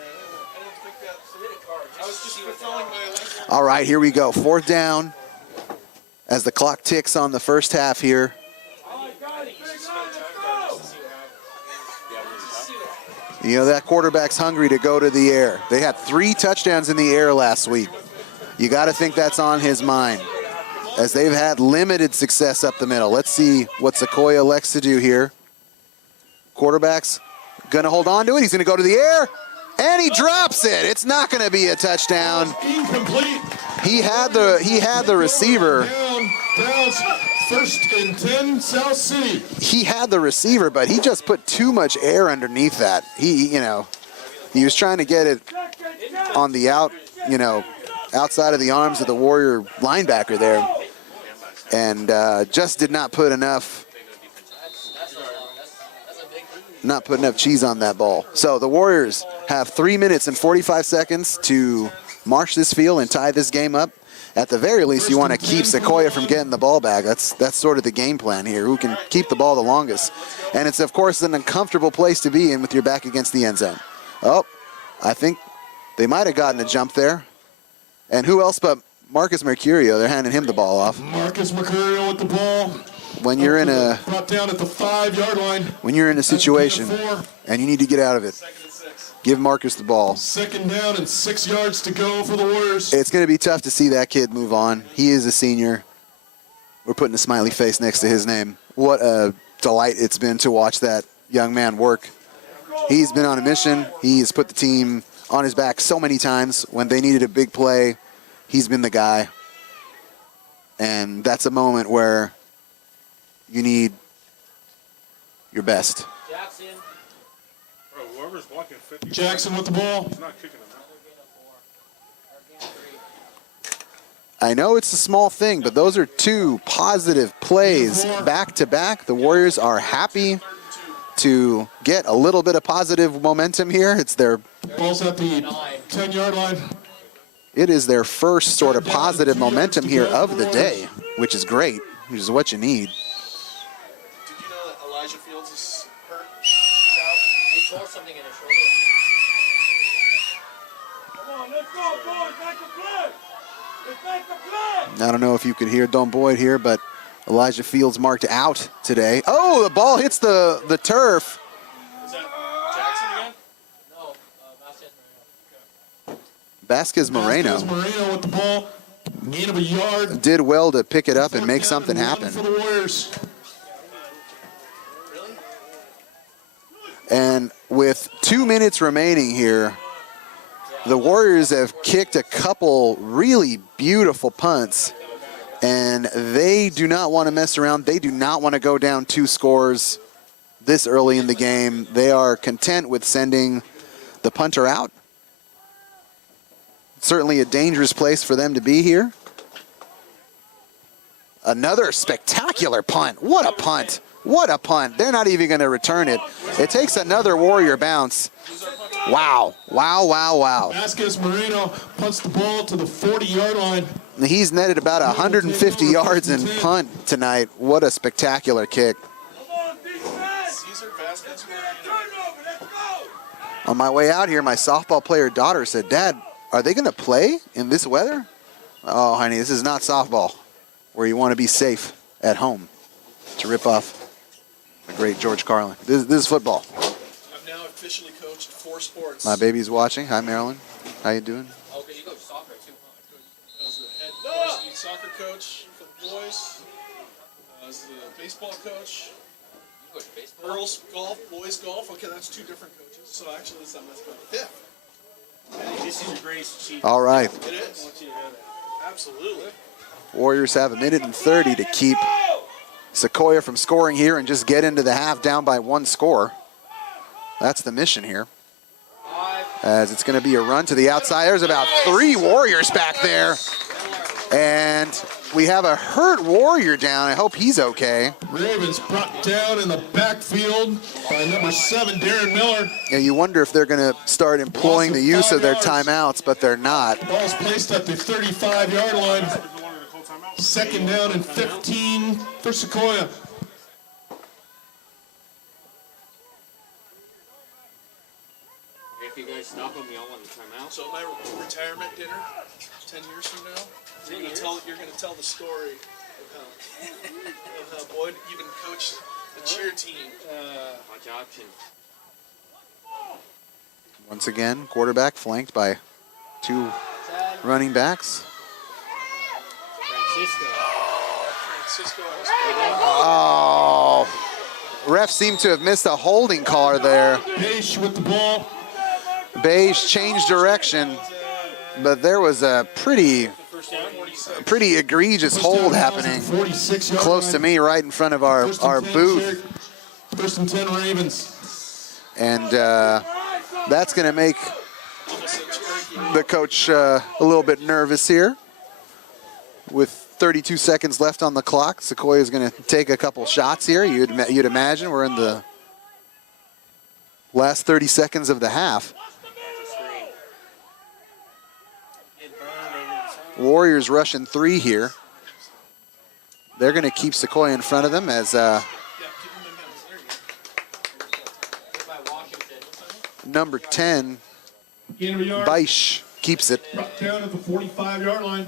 I didn't think that. I was just fulfilling my election. All right, here we go. 4th down as the clock ticks on the 1st half here. You know, that quarterback's hungry to go to the air. They had 3 touchdowns in the air last week. You got to think that's on his mind, as they've had limited success up the middle. Let's see what Sequoia elects to do here. Quarterback's going to hold on to it. He's going to go to the air, and he drops it. It's not going to be a touchdown. Incomplete. He had the receiver. Downs, 1st and 10, South City. He had the receiver, but he just put too much air underneath that. He was trying to get it on the outside of the arms of the Warrior linebacker there, and just did not put enough cheese on that ball. So the Warriors have 3 minutes and 45 seconds to march this field and tie this game up at the very least, you want to keep Sequoia from getting the ball back. That's sort of the game plan here. Who can keep the ball the longest? And it's, of course, an uncomfortable place to be in with your back against the end zone. Oh, I think they might have gotten a jump there. And who else but Marcus Mercurio? They're handing him the ball off. Marcus Mercurio with the ball. When you're in a brought down at the 5-yard line. When you're in a situation and you need to get out of it, give Marcus the ball. 2nd down and 6 yards to go for the Warriors. It's going to be tough to see that kid move on. He is a senior. We're putting a smiley face next to his name. What a delight it's been to watch that young man work. He's been on a mission. He's put the team on his back so many times. When they needed a big play, he's been the guy. And that's a moment where you need your best. Jackson. Bro, whoever's blocking 50. Jackson with the ball. He's not kicking him out. I know it's a small thing, but those are 2 positive plays back to back. The Warriors are happy to get a little bit of positive momentum here. It's their Ball's at the 10-yard line. It is their first sort of positive momentum here of the day, which is great, which is what you need. Did you know that Elijah Fields is hurt? He tore something in his shoulder. Come on, let's go, boys. Make a play. Let's make a play. I don't know if you can hear Don Boyd here, but Elijah Fields marked out today. Oh, the ball hits the turf. Is that Jackson again? No, Vasquez Moreno. Vasquez Moreno Vasquez Moreno with the ball. Gain of a yard. did well to pick it up and make something happen. For the Warriors. And with 2 minutes remaining here, the Warriors have kicked a couple really beautiful punts, and they do not want to mess around. They do not want to go down 2 scores this early in the game. They are content with sending the punter out. Certainly a dangerous place for them to be here. Another spectacular punt. What a punt. What a punt. They're not even going to return it. It takes another Warrior bounce. Wow. Wow, wow, wow. Vasquez Moreno punts the ball to the 40-yard line. He's netted about 150 yards in punt tonight. What a spectacular kick. Caesar Vasquez Moreno. Let's go. On my way out here, my softball player daughter said, "Dad, are they going to play in this weather?" Oh, honey, this is not softball, where you want to be safe at home. To rip off the great George Carlin. This is football. I've now officially coached 4 sports. My baby's watching. Hi, Marilyn. How you doing? Oh, because you coach soccer too, huh? I was the head varsity soccer coach for the boys. I was the baseball coach. You coach baseball? Girls golf, boys golf. Okay, that's 2 different coaches. So actually, that's my 5th. This is your greatest cheat. All right. It is. Absolutely. Warriors have 1 minute and 30 to keep Sequoia from scoring here and just get into the half down by 1 score. That's the mission here. As it's going to be a run to the outside. There's about 3 Warriors back there. And we have a hurt Warrior down. I hope he's okay. Ravens brought down in the backfield by number 7, Darren Miller. And you wonder if they're going to start employing the use of their timeouts, but they're not. Ball's placed at the 35-yard line. 2nd down and 15 for Sequoia. If you guys stop him, y'all want the timeout? So at my retirement dinner, 10 years from now, you're gonna tell the story of how Boyd even coached the cheer team. Watch option. Once again, quarterback flanked by 2 running backs. Francisco. Oh, ref seemed to have missed a holding call there. Beige with the ball. Beige changed direction, but there was a pretty egregious hold happening close to me right in front of our booth. 1st and 10 Ravens. And that's going to make the coach a little bit nervous here. With 32 seconds left on the clock, Sequoia is going to take a couple shots here. You'd imagine we're in the last 30 seconds of the half. Warriors rushing 3 here. They're going to keep Sequoia in front of them as number 10, Beisch, keeps it. Down at the 45-yard line.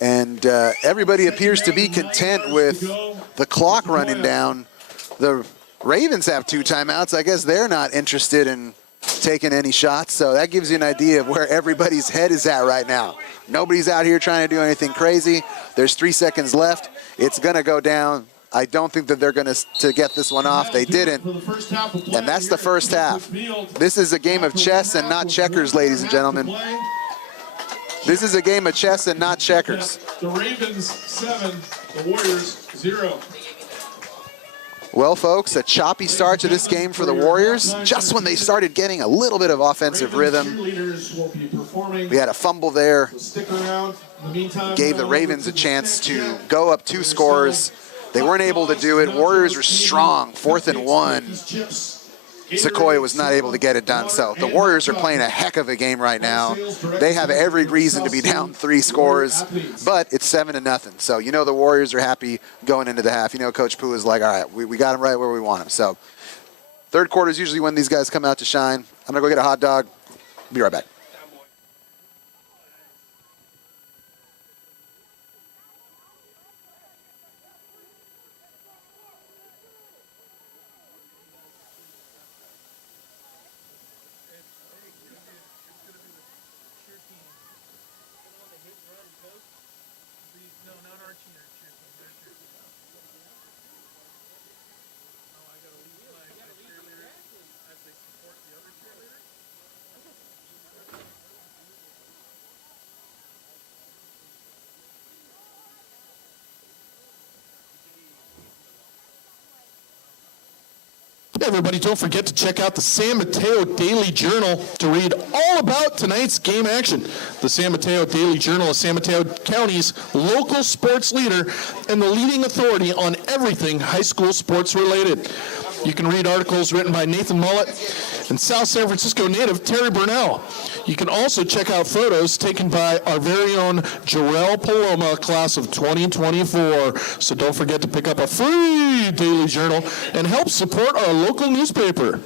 And everybody appears to be content with the clock running down. The Ravens have 2 timeouts. I guess they're not interested in taking any shots, so that gives you an idea of where everybody's head is at right now. Nobody's out here trying to do anything crazy. There's 3 seconds left. It's going to go down. I don't think that they're going to get this one off. They didn't. And that's the first half. This is a game of chess and not checkers, ladies and gentlemen. This is a game of chess and not checkers. The Ravens 7, the Warriors 0. Well, folks, a choppy start to this game for the Warriors. Just when they started getting a little bit of offensive rhythm, we had a fumble there. Gave the Ravens a chance to go up 2 scores. They weren't able to do it. Warriors were strong, 4th and 1. Sequoia was not able to get it done. So the Warriors are playing a heck of a game right now. They have every reason to be down 3 scores, but it's 7-0. So you know the Warriors are happy going into the half. You know Coach Pooh is like, all right, we got them right where we want them. So third quarter is usually when these guys come out to shine. I'm going to go get a hot dog. Be right back. Everybody, don't forget to check out the San Mateo Daily Journal to read all about tonight's game action. The San Mateo Daily Journal is San Mateo County's local sports leader and the leading authority on everything high school sports related. You can read articles written by Nathan Mullett and South San Francisco native Terry Burnell. You can also check out photos taken by our very own Jarrell Paloma, class of 2024. So don't forget to pick up a free Daily Journal and help support our local newspaper.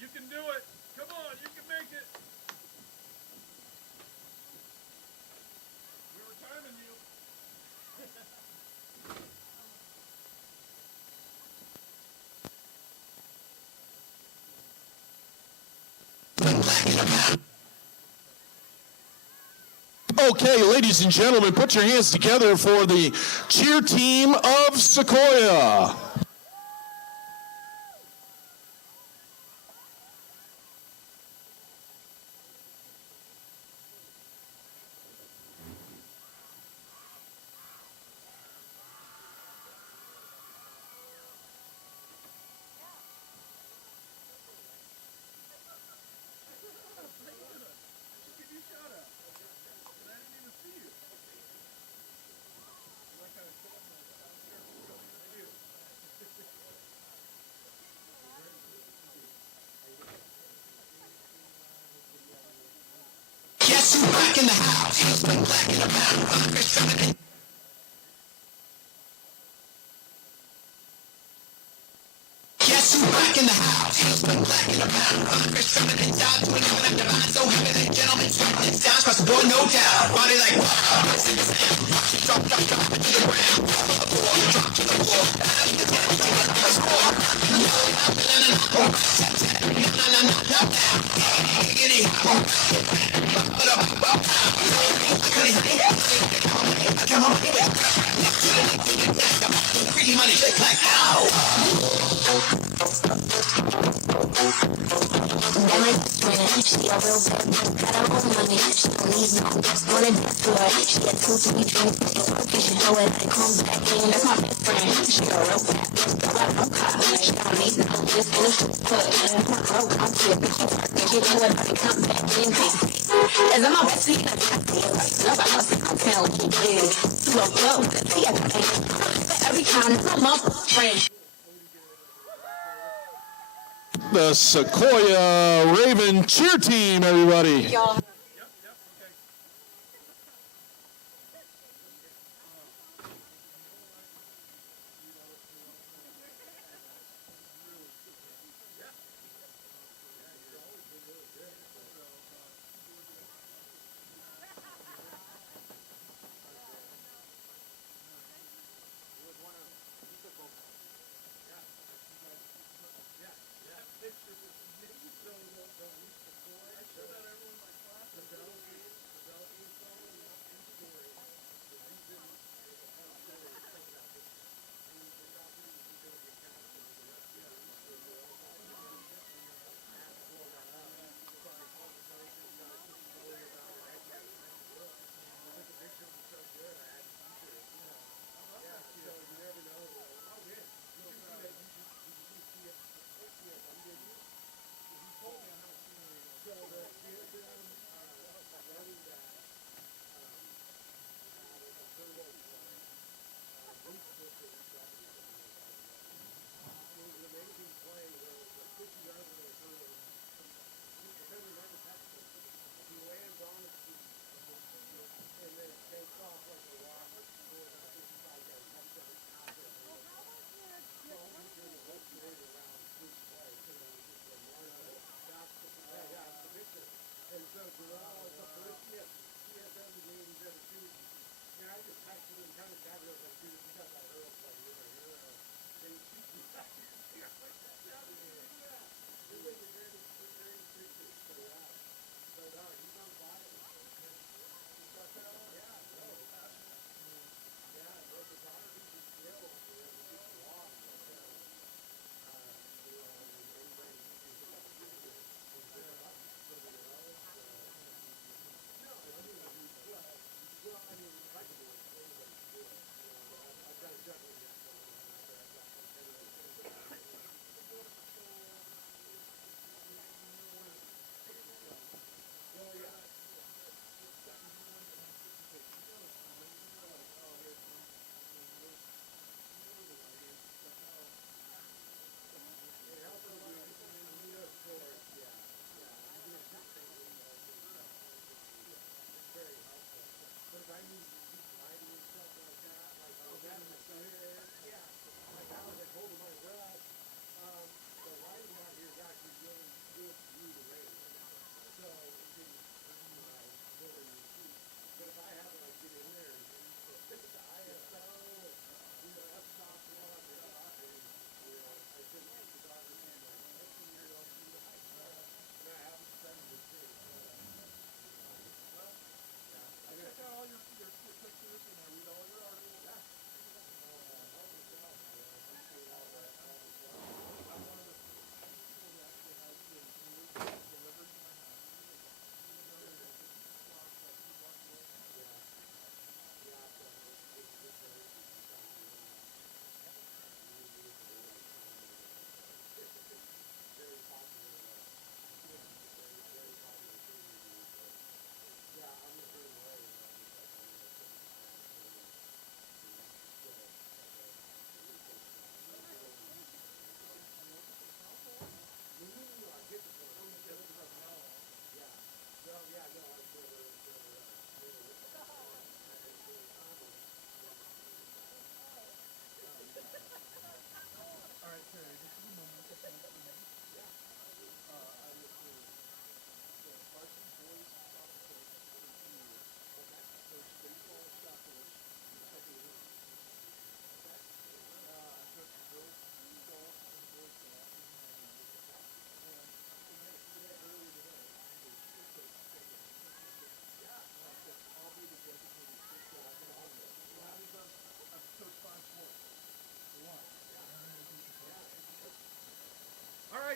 You can do it. Come on, you can make it. We were timing you. Okay, ladies and gentlemen, put your hands together for the cheer team of Sequoia. Back in the house, he's been black in the mouth. Guess who's back in the house? He's been black in the mouth. Chris Truman and Todd doing him and divine. So heavy that gentlemen swimming in sounds across the board, no doubt. Body like wow. Drop to the ground. Drop to the floor. Come on. click like ow. That my best friend, she a real bad bitch, got her own money, she don't need no wanna dance to her, she had 2 to 3 drinks, she's working, she know it, I come back in, that's my best friend, she a real bad bitch, got her own car, she don't need no this in a strip club, that's my girl, I'm here, bitch, she working, she know it, I come back in, as I'm my best friend, I feel like, nobody else can tell me, you a blow, see, I can't, every time, it's my friend. The Sequoia Raven cheer team, everybody.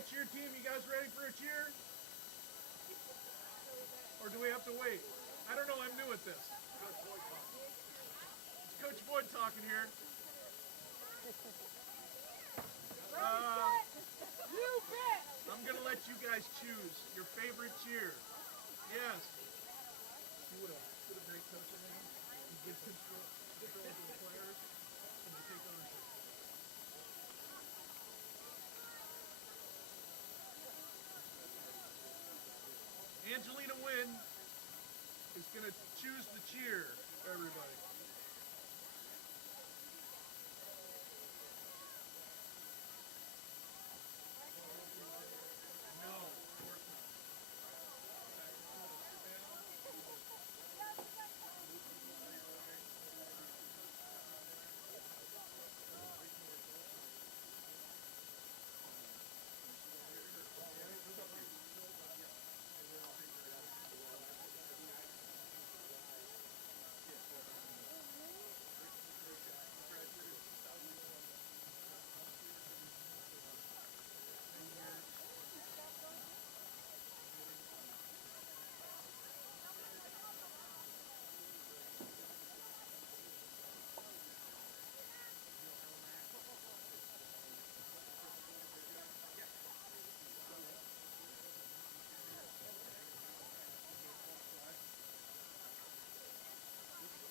cheer team, you guys ready for a cheer? Or do we have to wait? I don't know, I'm new at this. It's Coach Boyd talking here. I'm going to let you guys choose your favorite cheer. Yes. You would have great coach in there. You give control to the players and you take ownership. Angelina Wynn is going to choose the cheer for everybody. No, of course not.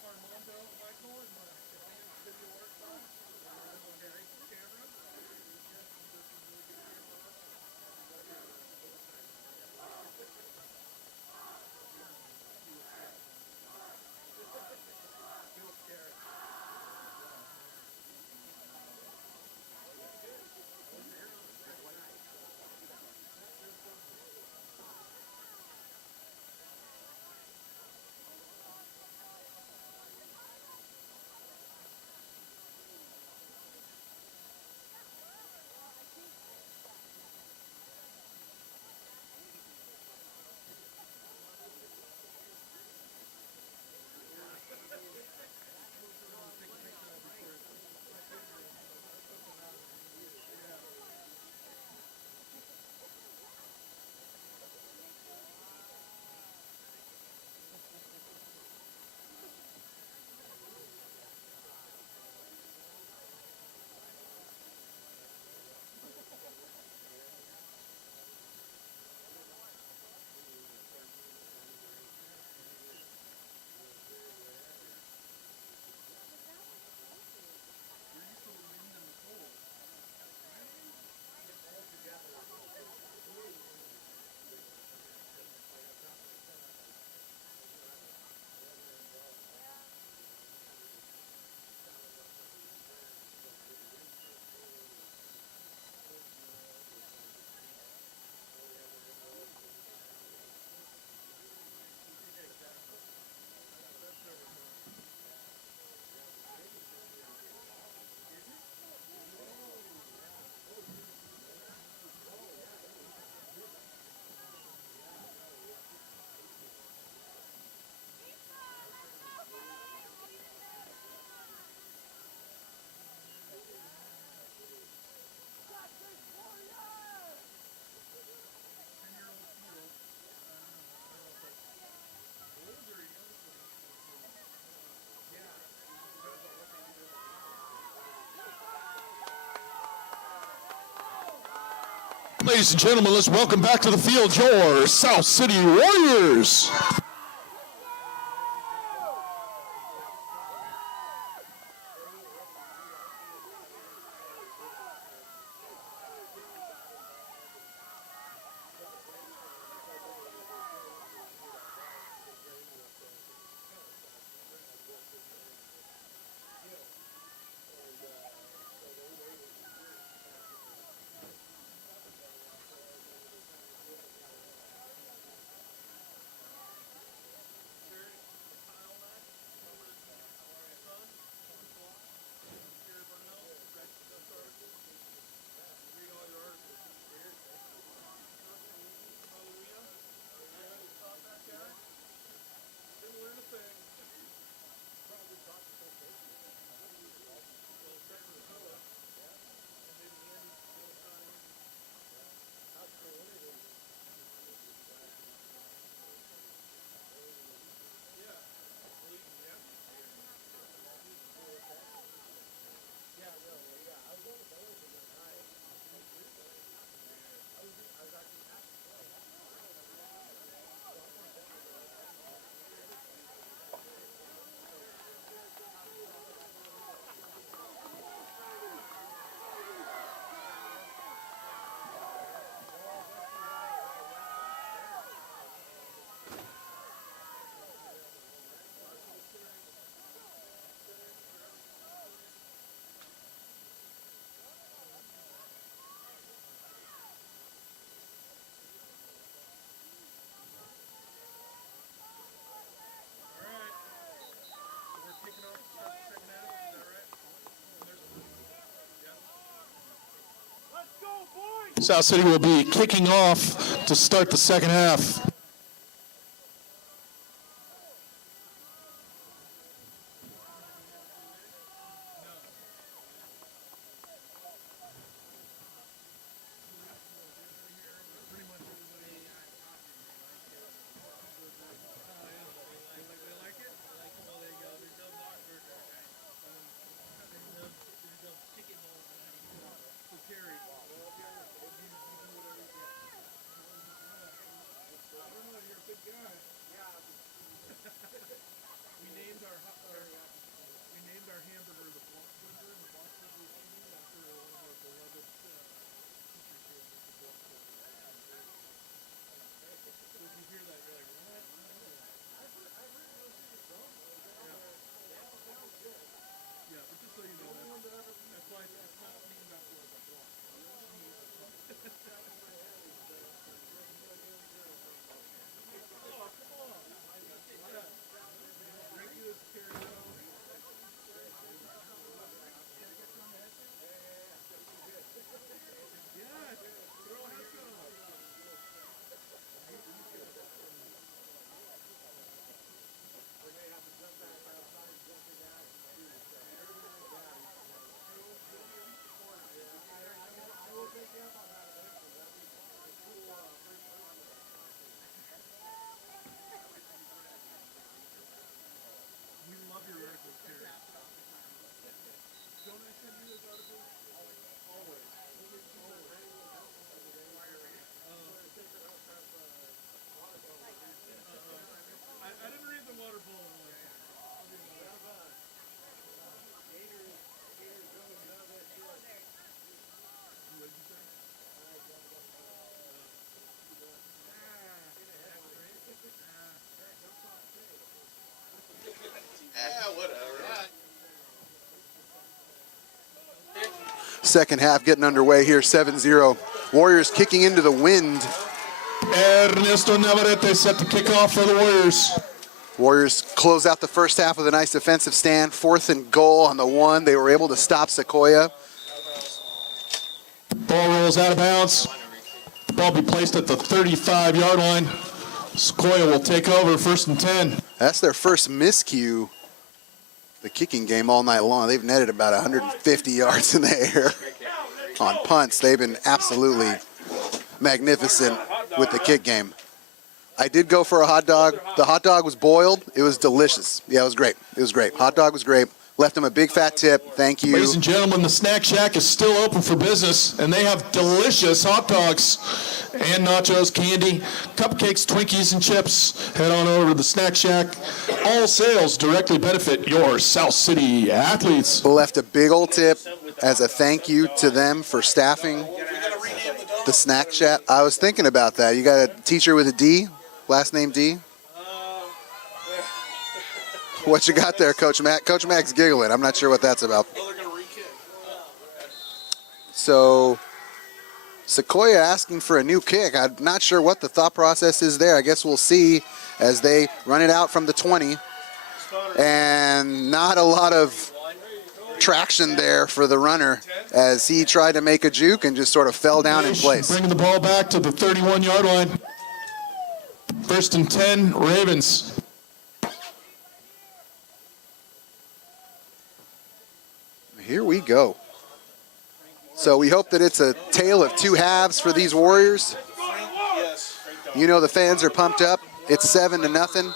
Armando, Michael, and my advanced video art class. Okay, camera. Ladies and gentlemen, let's welcome back to the field your South City Warriors. South City will be kicking off to start the second half. Second half getting underway here, 7-0. Warriors kicking into the wind. Ernesto Navarrete set to kick off for the Warriors. Warriors close out the first half with a nice defensive stand. 4th and goal on the 1. They were able to stop Sequoia. Ball rolls out of bounds. The ball be placed at the 35-yard line. Sequoia will take over, 1st and 10. That's their first miscue the kicking game all night long. They've netted about 150 yards in the air on punts. They've been absolutely magnificent with the kick game. I did go for a hot dog. The hot dog was boiled. It was delicious. Yeah, it was great. It was great. Hot dog was great. Left them a big fat tip. Thank you. Ladies and gentlemen, the Snack Shack is still open for business, and they have delicious hot dogs and nachos, candy, cupcakes, Twinkies, and chips. Head on over to the Snack Shack. All sales directly benefit your South City athletes. Left a big old tip as a thank you to them for staffing the Snack Shack. I was thinking about that. You got a teacher with a D, last name D? What you got there, Coach Mac? Coach Mac's giggling. I'm not sure what that's about. So, Sequoia asking for a new kick. I'm not sure what the thought process is there. I guess we'll see as they run it out from the 20. And not a lot of traction there for the runner as he tried to make a juke and just sort of fell down in place. Bringing the ball back to the 31-yard line. 1st and 10, Ravens. Here we go. So we hope that it's a tale of two halves for these Warriors. You know the fans are pumped up. It's 7-0.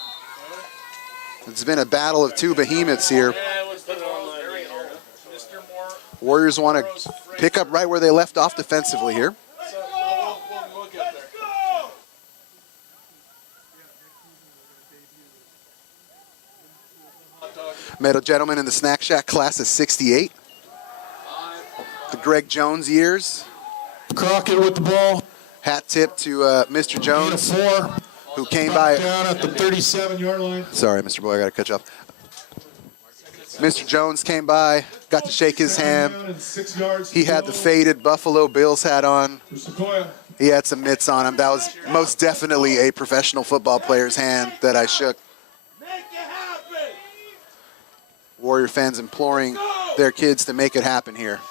It's been a battle of two behemoths here. Warriors want to pick up right where they left off defensively here. Medal gentleman in the Snack Shack class of 68. The Greg Jones years. Crockett with the ball. Hat tip to Mr. Jones, 4. who came by. Down at the 37-yard line. Sorry, Mr. Boy, I got to cut you off. Mr. Jones came by, got to shake his hand. He had the faded Buffalo Bills hat on. He had some mitts on him. That was most definitely a professional football player's hand that I shook. Warrior fans imploring their kids to make it happen here.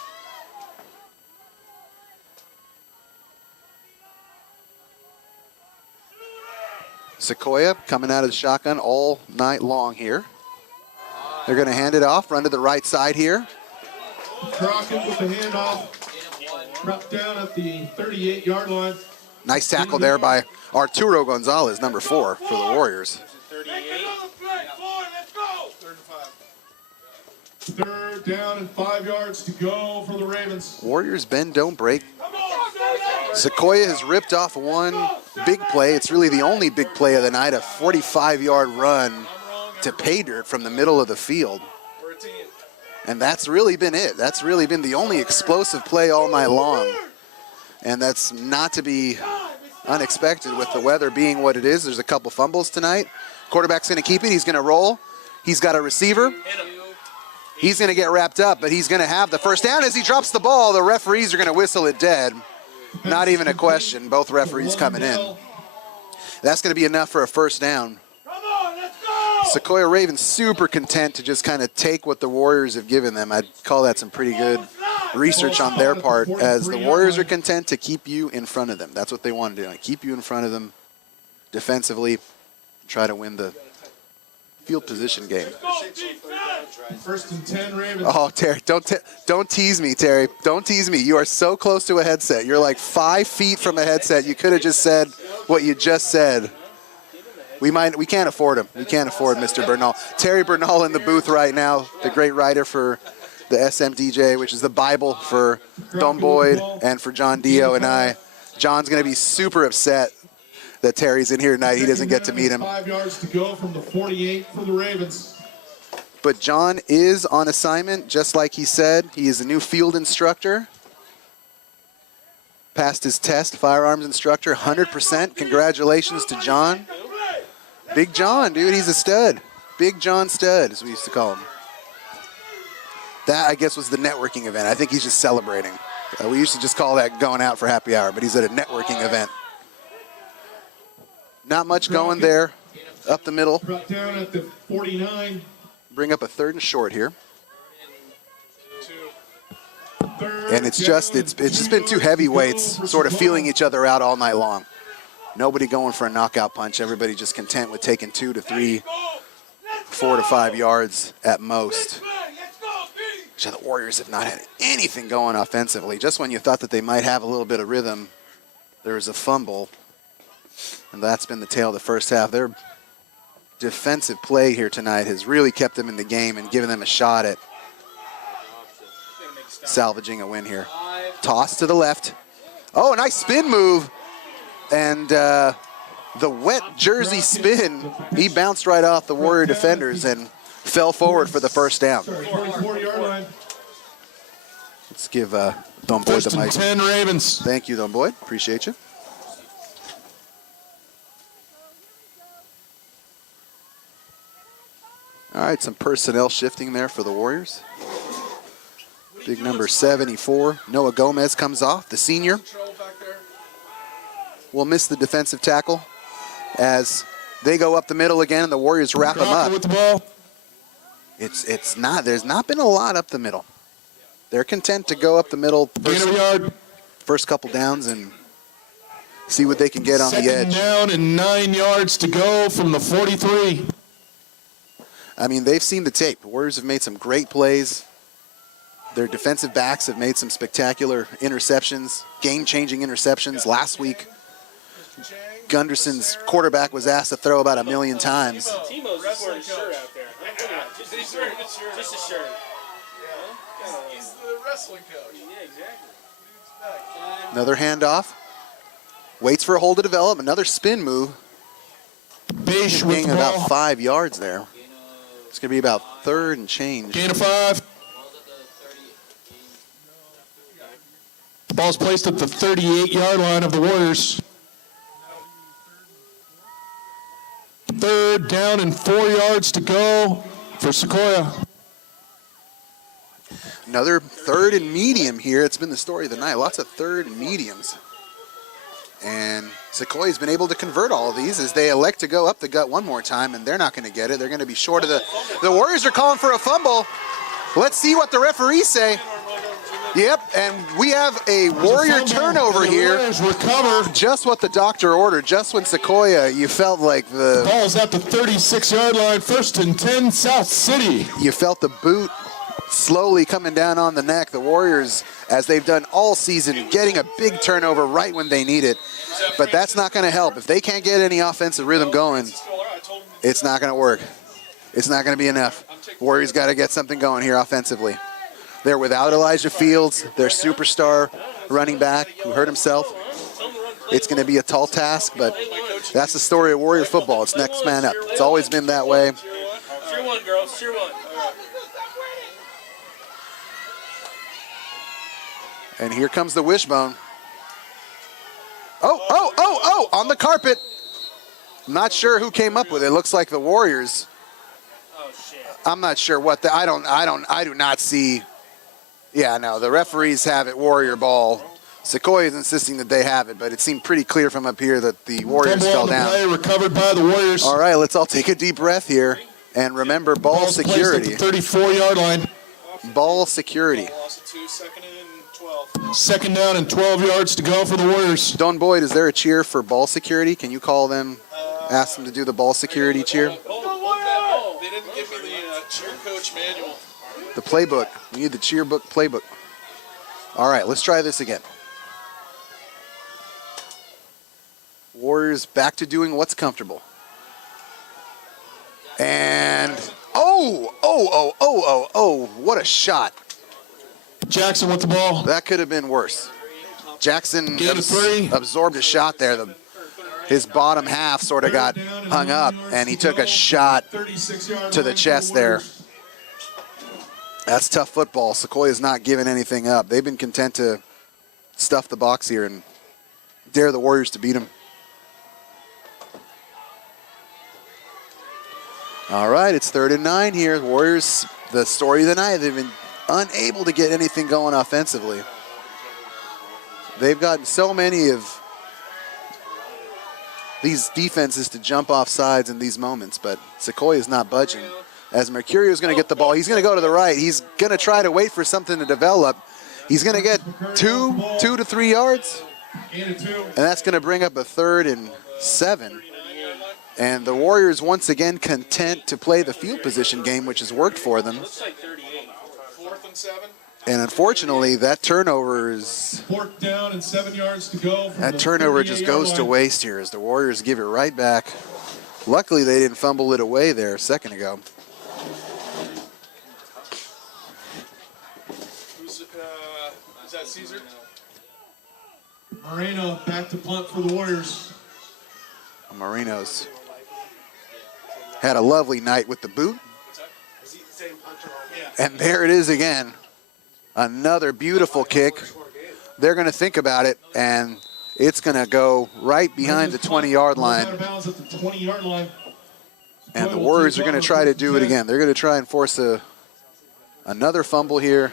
Sequoia coming out of the shotgun all night long here. They're going to hand it off, run to the right side here. Crockett with the handoff. Dropped down at the 38-yard line. Nice tackle there by Arturo Gonzalez, number 4 for the Warriors. Third down and 5 yards to go for the Ravens. Warriors bend, don't break. Sequoia has ripped off one big play. It's really the only big play of the night, a 45-yard run to pay dirt from the middle of the field. And that's really been it. That's really been the only explosive play all night long. And that's not to be unexpected with the weather being what it is. There's a couple fumbles tonight. Quarterback's going to keep it. He's going to roll. He's got a receiver. He's going to get wrapped up, but he's going to have the first down. As he drops the ball, the referees are going to whistle it dead. Not even a question. Both referees coming in. That's going to be enough for a first down. Sequoia Ravens super content to just kind of take what the Warriors have given them. I'd call that some pretty good research on their part, as the Warriors are content to keep you in front of them. That's what they want to do. Keep you in front of them defensively, try to win the field position game. First and 10 Ravens. Oh, Terry, don't tease me, Terry. Don't tease me. You are so close to a headset. You're like 5 feet from a headset. You could have just said what you just said. We can't afford him. We can't afford Mr. Bernal. Terry Bernal in the booth right now, the great writer for the SMDJ, which is the Bible for Don Boyd and for John Dio and I. John's going to be super upset that Terry's in here tonight. He doesn't get to meet him. 5 yards to go from the 48 for the Ravens. But John is on assignment, just like he said. He is a new field instructor. Passed his test, firearms instructor, 100%. Congratulations to John. Big John, dude, he's a stud. Big John Stud, as we used to call him. That, I guess, was the networking event. I think he's just celebrating. We used to just call that going out for happy hour, but he's at a networking event. Not much going there, up the middle. Brought down at the 49. Bring up a 3rd and short here. And it's just been two heavyweights sort of feeling each other out all night long. Nobody going for a knockout punch. Everybody just content with taking 2 to 3, 4 to 5 yards at most. So the Warriors have not had anything going offensively. Just when you thought that they might have a little bit of rhythm, there was a fumble. And that's been the tale of the first half. Their defensive play here tonight has really kept them in the game and given them a shot at salvaging a win here. Toss to the left. Oh, a nice spin move. And the wet jersey spin, he bounced right off the Warrior defenders and fell forward for the first down. 44-yard line. Let's give Don Boyd the mic. First and 10 Ravens. Thank you, Don Boyd. Appreciate you. All right, some personnel shifting there for the Warriors. Big number 74, Noah Gomez comes off, the senior. Will miss the defensive tackle as they go up the middle again and the Warriors wrap them up. With the ball. There's not been a lot up the middle. They're content to go up the middle first couple downs and see what they can get on the edge. 2nd down and 9 yards to go from the 43. I mean, they've seen the tape. The Warriors have made some great plays. Their defensive backs have made some spectacular interceptions, game-changing interceptions. Last week, Gunderson's quarterback was asked to throw about 1 million times. Timo's just wearing a shirt out there. Just a shirt. Just a shirt. He's the wrestling coach. Yeah, exactly. Another handoff. Waits for a hold to develop. Another spin move. Beige with Gain the about ball. 5 yards there. It's going to be about 3rd and change. Gain of 5. The ball's placed at the 38-yard line of the Warriors. 3rd down and 4 yards to go for Sequoia. Another 3rd and medium here. It's been the story of the night. Lots of 3rd and mediums. And Sequoia's been able to convert all of these as they elect to go up the gut one more time, and they're not going to get it. They're going to be short of the Warriors are calling for a fumble. Let's see what the referees say. Yep, and we have a Warrior turnover here. Warriors recover. Just what the doctor ordered. Just when Sequoia, you felt like the Ball's at the 36-yard line. 1st and 10, South City. you felt the boot slowly coming down on the neck. The Warriors, as they've done all season, getting a big turnover right when they need it. But that's not going to help. If they can't get any offensive rhythm going, it's not going to work. It's not going to be enough. Warriors got to get something going here offensively. They're without Elijah Fields, their superstar running back who hurt himself. It's going to be a tall task, but that's the story of Warrior football. It's next man up. It's always been that way. Cheer one, girls. Cheer one. And here comes the wishbone. Oh, on the carpet. I'm not sure who came up with it. It looks like the Warriors. Oh shit. I'm not sure what the, I do not see. Yeah, no, the referees have it, Warrior ball. Sequoia is insisting that they have it, but it seemed pretty clear from up here that the Warriors Fumble fell on the down. play, recovered by the Warriors. All right, let's all take a deep breath here. And remember, ball Ball's placed security. at the 34-yard line. Ball security. Lost it 2, 2nd and 12. 2nd down and 12 yards to go for the Warriors. Don Boyd, is there a cheer for ball security? Can you call them, ask them to do the ball security cheer? They didn't give me the cheer coach manual. The playbook. We need the cheer book playbook. All right, let's try this again. Warriors back to doing what's comfortable. And, what a shot. Jackson with the ball. That could have been worse. Jackson Gain of 3. absorbed a shot there. His bottom half sort of got hung up, and he took a shot to the chest there. That's tough football. Sequoia's not giving anything up. They've been content to stuff the box here and dare the Warriors to beat them. All right, it's 3rd and 9 here. Warriors, the story of the night, they've been unable to get anything going offensively. They've gotten so many of these defenses to jump off sides in these moments, but Sequoia's not budging. As Mercurio's going to get the ball, he's going to go to the right. He's going to try to wait for something to develop. He's going to get 2 to 3 yards, and that's going to bring up a 3rd and 7. And the Warriors once again content to play the field position game, which has worked for them. Looks like 38. 4th and 7. And unfortunately, that turnover is 4th down and 7 yards to go. that turnover just goes to waste here as the Warriors give it right back. Luckily, they didn't fumble it away there a second ago. Is that Caesar? Moreno back to punt for the Warriors. Marino's had a lovely night with the boot. And there it is again. Another beautiful kick. They're going to think about it, and it's going to go right behind the 20-yard line. And the Warriors are going to try to do it again. They're going to try and force another fumble here.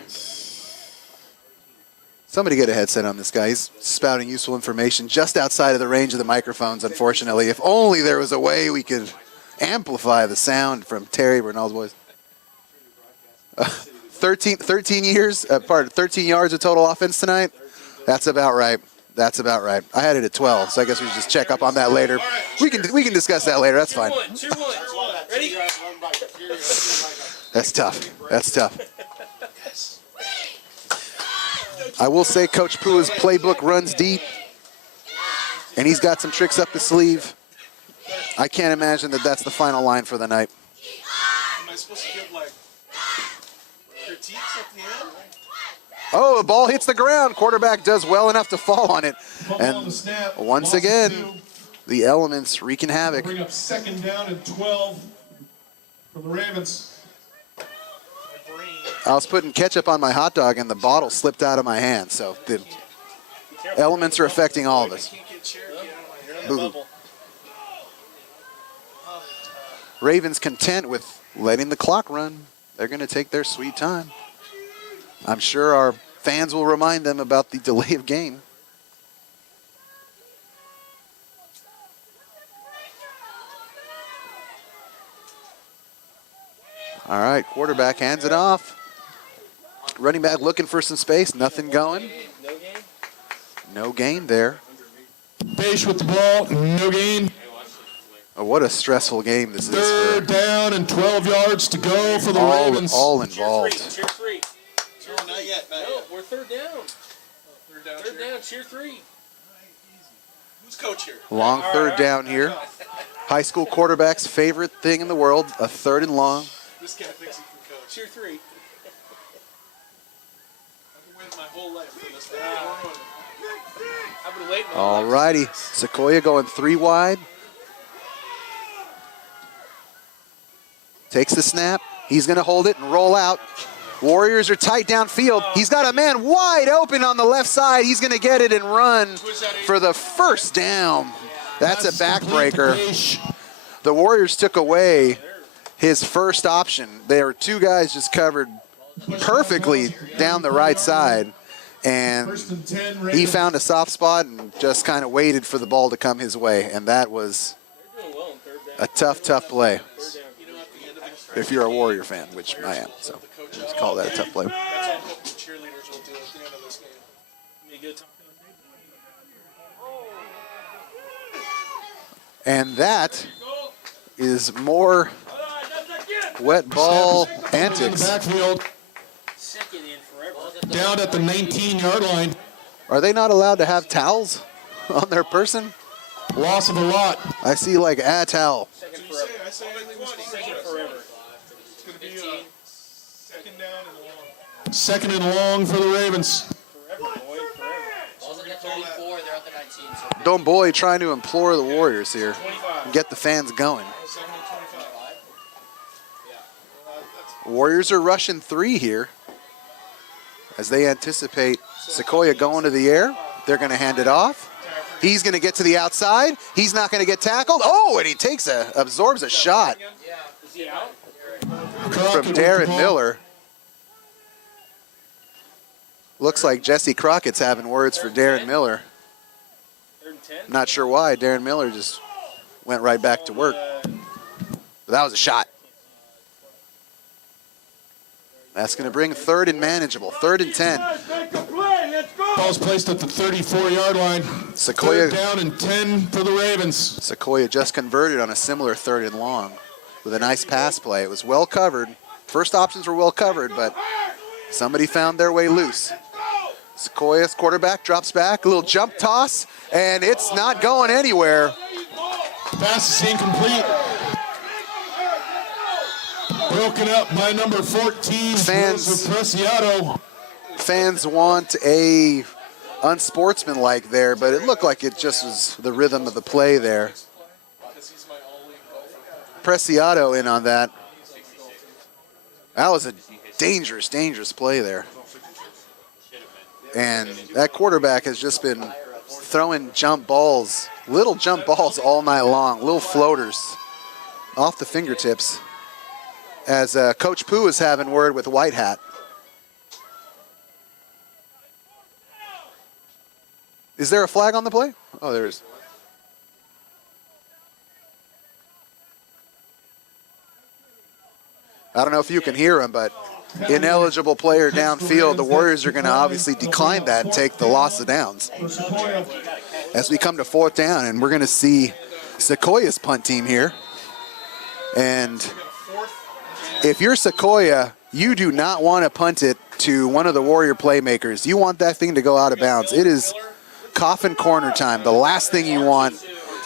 Somebody get a headset on this guy. He's spouting useful information just outside of the range of the microphones, unfortunately. If only there was a way we could amplify the sound from Terry Bernal's voice. 13 yards of total offense tonight. That's about right. That's about right. I had it at 12, so I guess we should just check up on that later. We can discuss that later. That's fine. Cheer one. Ready? That's tough. That's tough. I will say Coach Pua's playbook runs deep, and he's got some tricks up his sleeve. I can't imagine that that's the final line for the night. Am I supposed to give, like, critiques at the end? Oh, the ball hits the ground. Quarterback does well enough to fall on it. And once again, the elements wreaking havoc. Bring up 2nd down and 12 from the Ravens. I was putting ketchup on my hot dog, and the bottle slipped out of my hand. So the elements are affecting all of us. Boo. Ravens content with letting the clock run. They're going to take their sweet time. I'm sure our fans will remind them about the delay of game. All right, quarterback hands it off. Running back looking for some space. Nothing going. No game? No gain there. Page with the ball, no gain. Oh, what a stressful game this is Third for down and 12 yards to go for the Ravens. all involved. Cheer three. No, not yet. Not No, yet. we're third down. Third down. Third down, cheer three. Who's coach here? Long third down here. High school quarterback's favorite thing in the world, a third and long. This guy thinks he can coach. Cheer three. I've been waiting my whole life for this. I've been waiting. All righty. Sequoia going 3 wide. Takes the snap. He's going to hold it and roll out. Warriors are tight downfield. He's got a man wide open on the left side. He's going to get it and run for the first down. That's a backbreaker. The Warriors took away his first option. There were 2 guys just covered perfectly down the right side. And he found a soft spot and just kind of waited for the ball to come his way. And that was a tough, tough play. If you're a Warrior fan, which I am, so just call that a tough play. That's all the cheerleaders will do at the end of this game. And that is more wet ball In the antics. backfield, Second in forever. down at the 19-yard line. Are they not allowed to have towels on their person? Loss of a lot. I see like a towel. Second So you say, forever. I say anything was Second forever. It's going to be second down and long. Second and long for the Ravens. Forever, boy. Forever. Ball's at the 34, they're at the 19. So Don Boy trying to implore the Warriors here. 25. Get the fans going. Second and 25. Warriors are rushing 3 here as they anticipate Sequoia going to the air. They're going to hand it off. He's going to get to the outside. He's not going to get tackled. Oh, and he absorbs a shot Is he out? from Darren Miller. Looks like Jesse Crockett's having words for Darren Miller. Third and 10? Not sure why. Darren Miller just went right back to work. But that was a shot. That's going to bring third and manageable. Third and 10. Ball's placed at the 34-yard line. Sequoia. Third down and 10 for the Ravens. Sequoia just converted on a similar third and long with a nice pass play. It was well covered. First options were well covered, but somebody found their way loose. Sequoia's quarterback drops back, a little jump toss, and it's not going anywhere. Pass is incomplete. Broken up by number 14, Fans. Preciado. Fans want a unsportsmanlike there, but it looked like it just was the rhythm of the play there. Preciado in on that. That was a dangerous, dangerous play there. And that quarterback has just been throwing jump balls, little jump balls all night long, little floaters off the fingertips. As Coach Pooh is having word with White Hat. Is there a flag on the play? Oh, there is. I don't know if you can hear him, but ineligible player downfield. The Warriors are going to obviously decline that and take the loss of downs. As we come to 4th down, and we're going to see Sequoia's punt team here. And if you're Sequoia, you do not want to punt it to one of the Warrior playmakers. You want that thing to go out of bounds. It is coffin corner time. The last thing you want,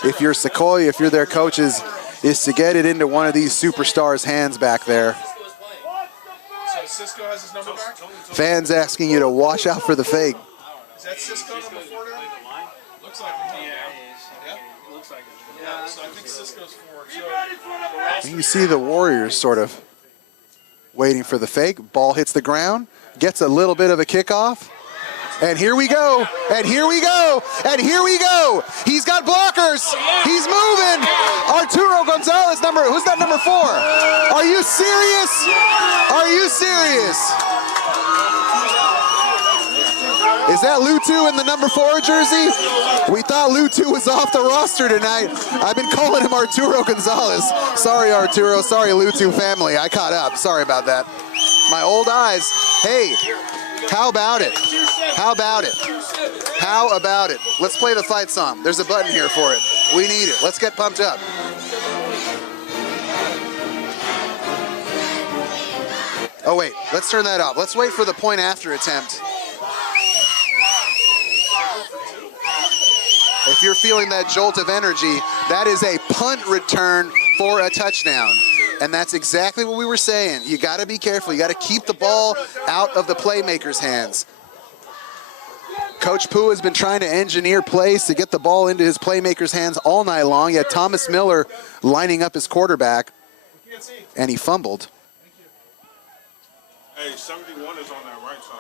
if you're Sequoia, if you're their coaches, is to get it into one of these superstars' hands back there. So Cisco has his number back? Fans asking you to watch out for the fake. Is that Cisco number 4 now? Looks like it. Yeah? Looks like it. Yeah, so I think Cisco's 4. So You see the Warriors sort of waiting for the fake. Ball hits the ground, gets a little bit of a kickoff. And here we go, and here we go, and here we go. He's got blockers. He's moving. Arturo Gonzalez, who's that number 4? Are you serious? Are you serious? Is that Lutu in the number 4 jersey? We thought Lutu was off the roster tonight. I've been calling him Arturo Gonzalez. Sorry, Arturo. Sorry, Lutu family. I caught up. Sorry about that. My old eyes. Hey, how about it? How about it? How about it? Let's play the fight song. There's a button here for it. We need it. Let's get pumped up. Oh wait, let's turn that off. Let's wait for the point after attempt. If you're feeling that jolt of energy, that is a punt return for a touchdown. And that's exactly what we were saying. You got to be careful. You got to keep the ball out of the playmaker's hands. Coach Pua has been trying to engineer plays to get the ball into his playmaker's hands all night long. He had Thomas Miller lining up his quarterback, and he fumbled. Hey, 71 is on that right side.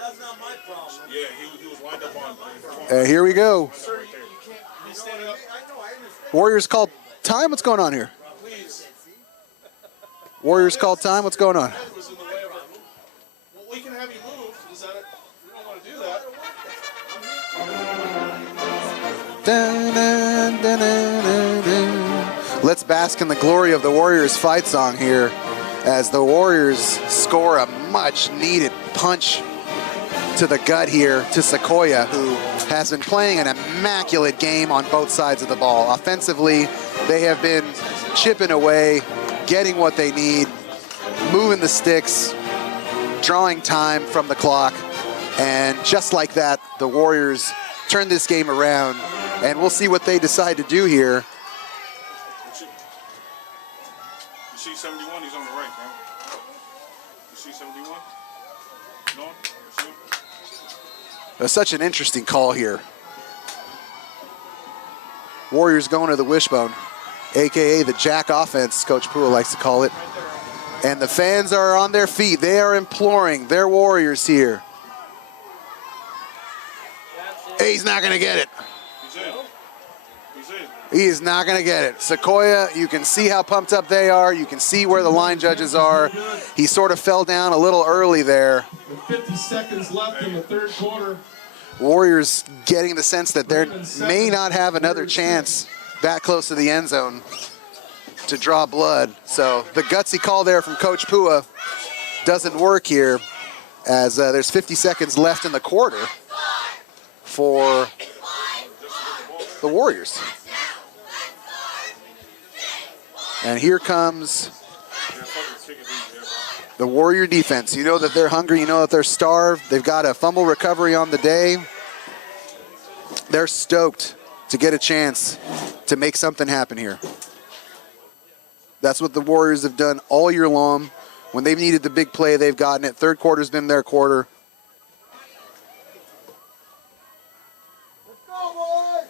That's not my problem. Yeah, he was lined up on. Here we go. Sir, you can't be standing up. Warriors called time. What's going on here? Please. Warriors called time. What's going on? Head was in the way of it. Well, we can have you moved. Is that it? We don't want to do that. Dun, dun, dun, dun, dun, dun. Let's bask in the glory of the Warriors fight song here as the Warriors score a much needed punch to the gut here to Sequoia, who has been playing an immaculate game on both sides of the ball. Offensively, they have been chipping away, getting what they need, moving the sticks, drawing time from the clock. And just like that, the Warriors turn this game around, and we'll see what they decide to do here. You see 71, he's on the right, man. You see 71? No? You see him? That's such an interesting call here. Warriors going to the wishbone, AKA the jack offense, Coach Pua likes to call it. And the fans are on their feet. They are imploring their Warriors here. Hey, he's not going to get it. He's in. He's in. He is not going to get it. Sequoia, you can see how pumped up they are. You can see where the line judges are. He sort of fell down a little early there. With 50 seconds left in the third quarter. Warriors getting the sense that they may not have another chance that close to the end zone to draw blood. So the gutsy call there from Coach Pua doesn't work here, as there's 50 seconds left in the quarter for the Warriors. And here comes the Warrior defense. You know that they're hungry. You know that they're starved. They've got a fumble recovery on the day. They're stoked to get a chance to make something happen here. That's what the Warriors have done all year long. When they've needed the big play, they've gotten it. Third quarter's been their quarter. Let's go, boys!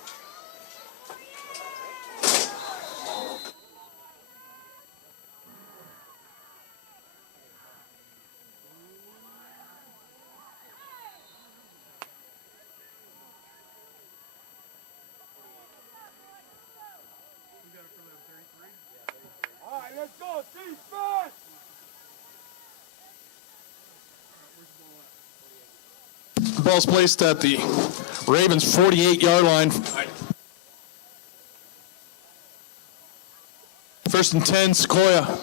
All right, let's go, defense! The ball's placed at the Ravens' 48-yard line. First and 10, Sequoia.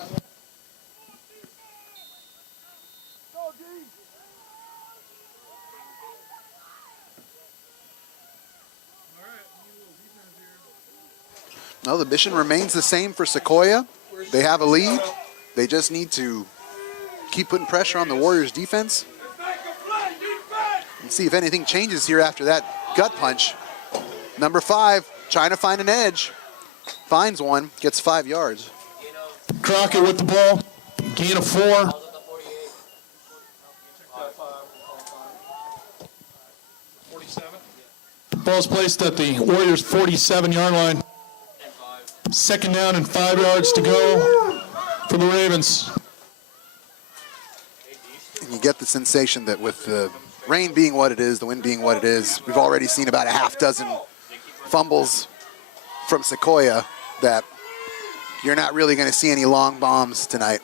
No, the mission remains the same for Sequoia. They have a lead. They just need to keep putting pressure on the Warriors' defense and see if anything changes here after that gut punch. Number 5, trying to find an edge. Finds one, gets 5 yards. Crockett with the ball. Gain of 4. Ball's placed at the Warriors' 47-yard line. Second down and 5 yards to go for the Ravens. And you get the sensation that with the rain being what it is, the wind being what it is, we've already seen about a half dozen fumbles from Sequoia, that you're not really going to see any long bombs tonight.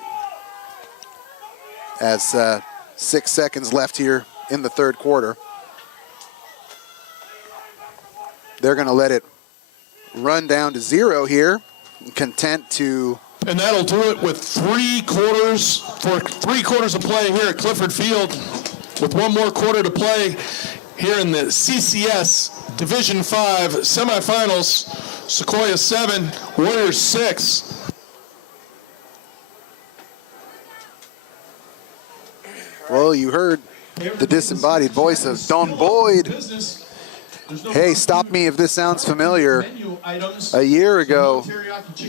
As 6 seconds left here in the third quarter. They're going to let it run down to 0 here, content to And that'll do it with 3 quarters of play here at Clifford Field, with 1 more quarter to play here in the CCS Division 5 semifinals. Sequoia 7, Warriors 6. Well, you heard the disembodied voice of Don Boyd. Hey, stop me if this sounds familiar. A year ago,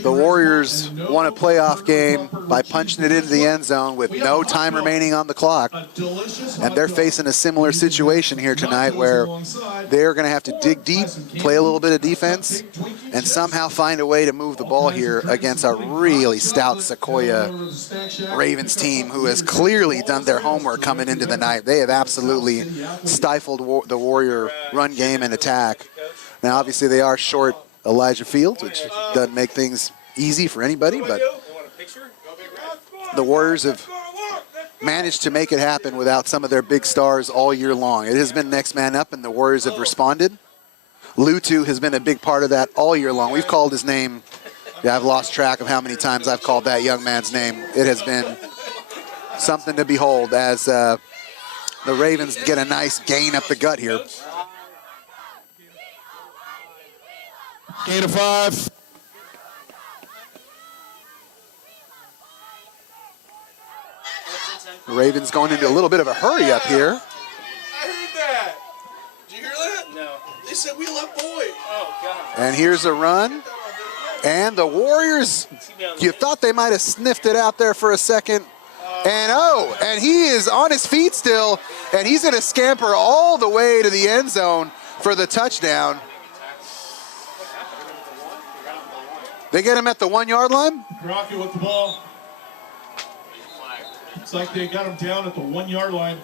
the Warriors won a playoff game by punching it into the end zone with no time remaining on the clock. And they're facing a similar situation here tonight where they're going to have to dig deep, play a little bit of defense, and somehow find a way to move the ball here against a really stout Sequoia Ravens team who has clearly done their homework coming into the night. They have absolutely stifled the Warrior run game and attack. Now, obviously, they are short Elijah Fields, which doesn't make things easy for anybody, but the Warriors have managed to make it happen without some of their big stars all year long. It has been next man up, and the Warriors have responded. Lutu has been a big part of that all year long. We've called his name. Yeah, I've lost track of how many times I've called that young man's name. It has been something to behold as the Ravens get a nice gain up the gut here. Gain of 5. The Ravens going into a little bit of a hurry up here. I heard that. Did you hear that? No. They said we left Boyd. Oh, God. And here's a run. And the Warriors, you thought they might have sniffed it out there for a second. And he is on his feet still, and he's going to scamper all the way to the end zone for the touchdown. They get him at the 1 yard line? Rocket with the ball. Looks like they got him down at the 1 yard line.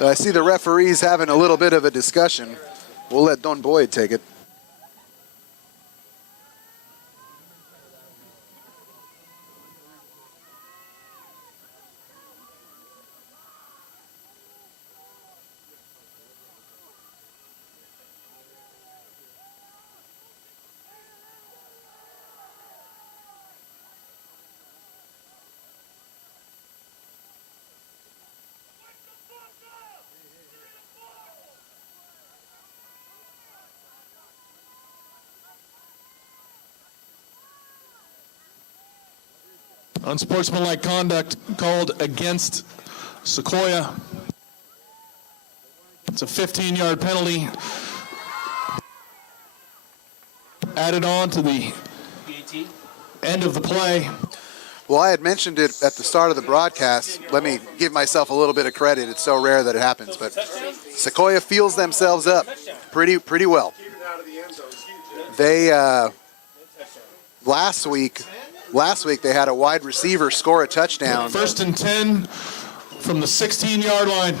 I see the referees having a little bit of a discussion. We'll let Don Boyd take it. Unsportsmanlike conduct called against Sequoia. It's a 15-yard penalty added on to the end of the play. Well, I had mentioned it at the start of the broadcast. Let me give myself a little bit of credit. It's so rare that it happens, but Sequoia feels themselves up pretty well. They last week they had a wide receiver score a touchdown. 1st and 10 from the 16-yard line.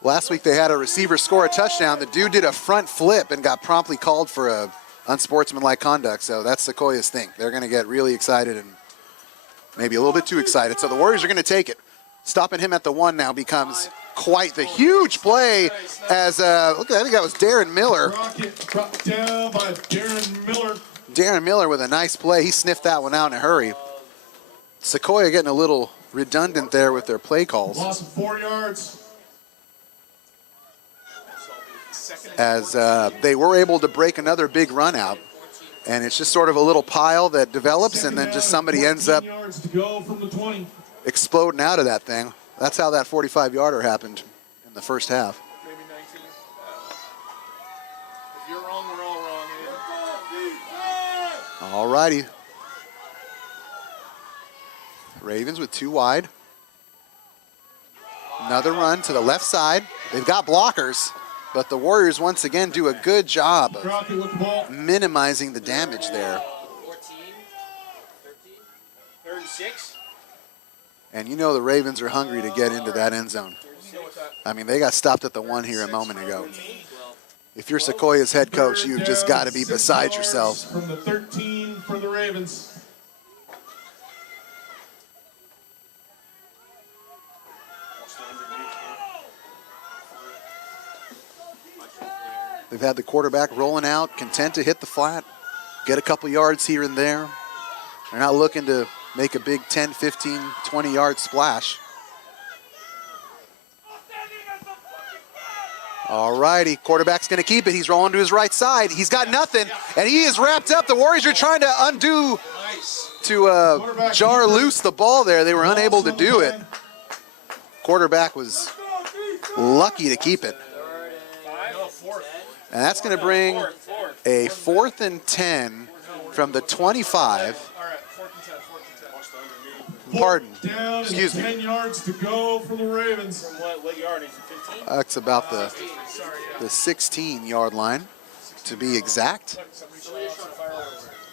Last week they had a receiver score a touchdown. The dude did a front flip and got promptly called for a unsportsmanlike conduct. So that's Sequoia's thing. They're going to get really excited and maybe a little bit too excited. So the Warriors are going to take it. Stopping him at the 1 now becomes quite the huge play as, look, I think that was Darren Miller. Rocket brought down by Darren Miller. Darren Miller with a nice play. He sniffed that one out in a hurry. Sequoia getting a little redundant there with their play calls. Loss of 4 yards. As they were able to break another big run out. And it's just sort of a little pile that develops and then just somebody ends up yards to go from the 20. exploding out of that thing. That's how that 45-yarder happened in the first half. Maybe 19. If you're wrong, we're all wrong. All righty. Ravens with 2 wide. Another run to the left side. They've got blockers, but the Warriors once again do a good job of minimizing the damage there. 14, 13, 36. And you know the Ravens are hungry to get into that end zone. I mean, they got stopped at the 1 here a moment ago. If you're Sequoia's head coach, you've just got to be beside yourselves. From the 13 for the Ravens. They've had the quarterback rolling out, content to hit the flat, get a couple yards here and there. They're not looking to make a big 10, 15, 20-yard splash. All righty, quarterback's going to keep it. He's rolling to his right side. He's got nothing, and he is wrapped up. The Warriors are trying to undo, to jar loose the ball there. They were unable to do it. Quarterback was lucky to keep it. And that's going to bring a 4th and 10 from the 25. Pardon. Excuse me. 10 yards to go for the Ravens. From what yard is it, 15? That's about the 16-yard line, to be exact.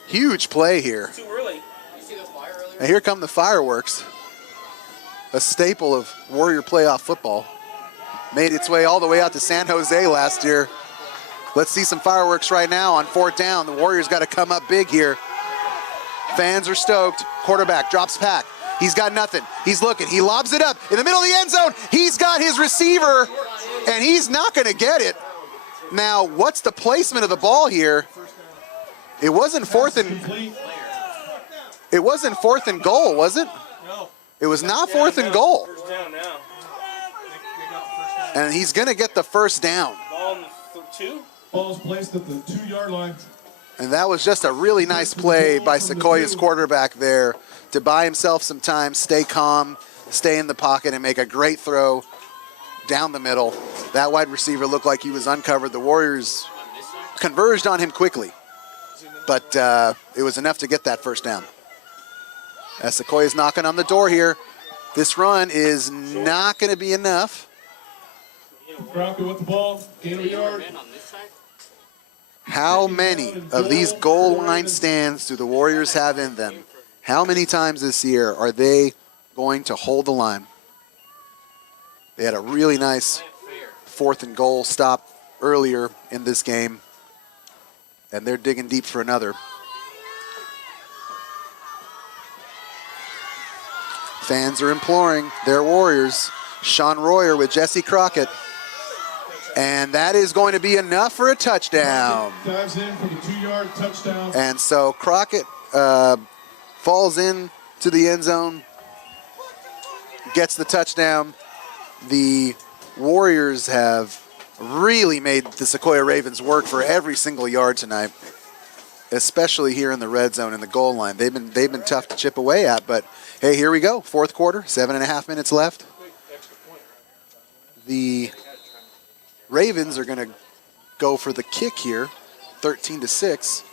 Huge play here. Too early. You see the fire earlier? And here come the fireworks. A staple of Warrior playoff football. Made its way all the way out to San Jose last year. Let's see some fireworks right now on 4th down. The Warriors got to come up big here. Fans are stoked. Quarterback drops back. He's got nothing. He's looking. He lobs it up in the middle of the end zone. He's got his receiver, and he's not going to get it. Now, what's the placement of the ball here? It wasn't 4th and goal, was it? No. It was not 4th and goal. First down now. And he's going to get the first down. Ball in the 2. Ball's placed at the 2-yard line. And that was just a really nice play by Sequoia's quarterback there to buy himself some time, stay calm, stay in the pocket, and make a great throw down the middle. That wide receiver looked like he was uncovered. The Warriors converged on him quickly, but it was enough to get that first down. As Sequoia's knocking on the door here, this run is not going to be enough. Crowder with the ball, gain a yard. How many of these goal line stands do the Warriors have in them? How many times this year are they going to hold the line? They had a really nice 4th and goal stop earlier in this game, and they're digging deep for another. Fans are imploring their Warriors. Sean Royer with Jesse Crockett. And that is going to be enough for a touchdown. Dives in for the 2-yard touchdown. And so Crockett falls in to the end zone, gets the touchdown. The Warriors have really made the Sequoia Ravens work for every single yard tonight, especially here in the red zone and the goal line. They've been tough to chip away at, but hey, here we go. 4th quarter, 7.5 minutes left. The Ravens are going to go for the kick here, 13-6.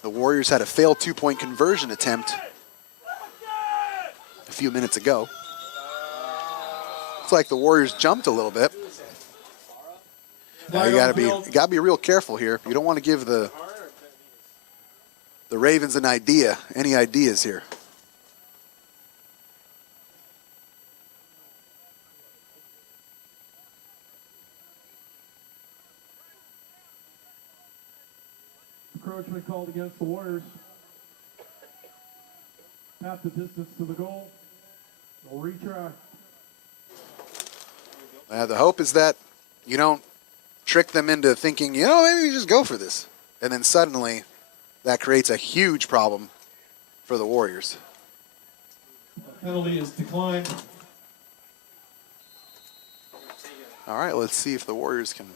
The Warriors had a failed 2-point conversion attempt a few minutes ago. It's like the Warriors jumped a little bit. Now you gotta be real careful here. You don't want to give the Ravens an idea. Any ideas here? Encroachment called against the Warriors. Half the distance to the goal. They'll retry. The hope is that you don't trick them into thinking, maybe we just go for this. And then suddenly that creates a huge problem for the Warriors. Penalty is declined. All right, let's see if the Warriors can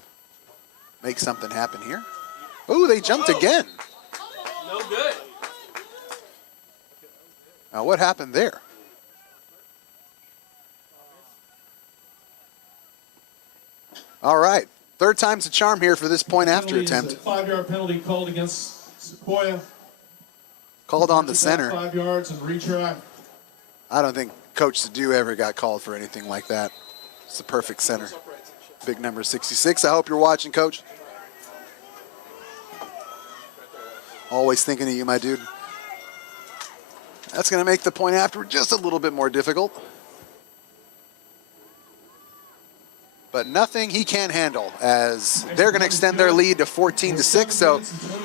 make something happen here. Ooh, they jumped again. No good. Now, what happened there? All right, 3rd time's a charm here for this point after attempt. 5-yard penalty called against Sequoia. Called on the center. 5 yards and retry. I don't think Coach Sadu ever got called for anything like that. It's the perfect center. Big number 66. I hope you're watching, Coach. Always thinking of you, my dude. That's going to make the point after just a little bit more difficult. But nothing he can't handle, as they're going to extend their lead to 14-6. So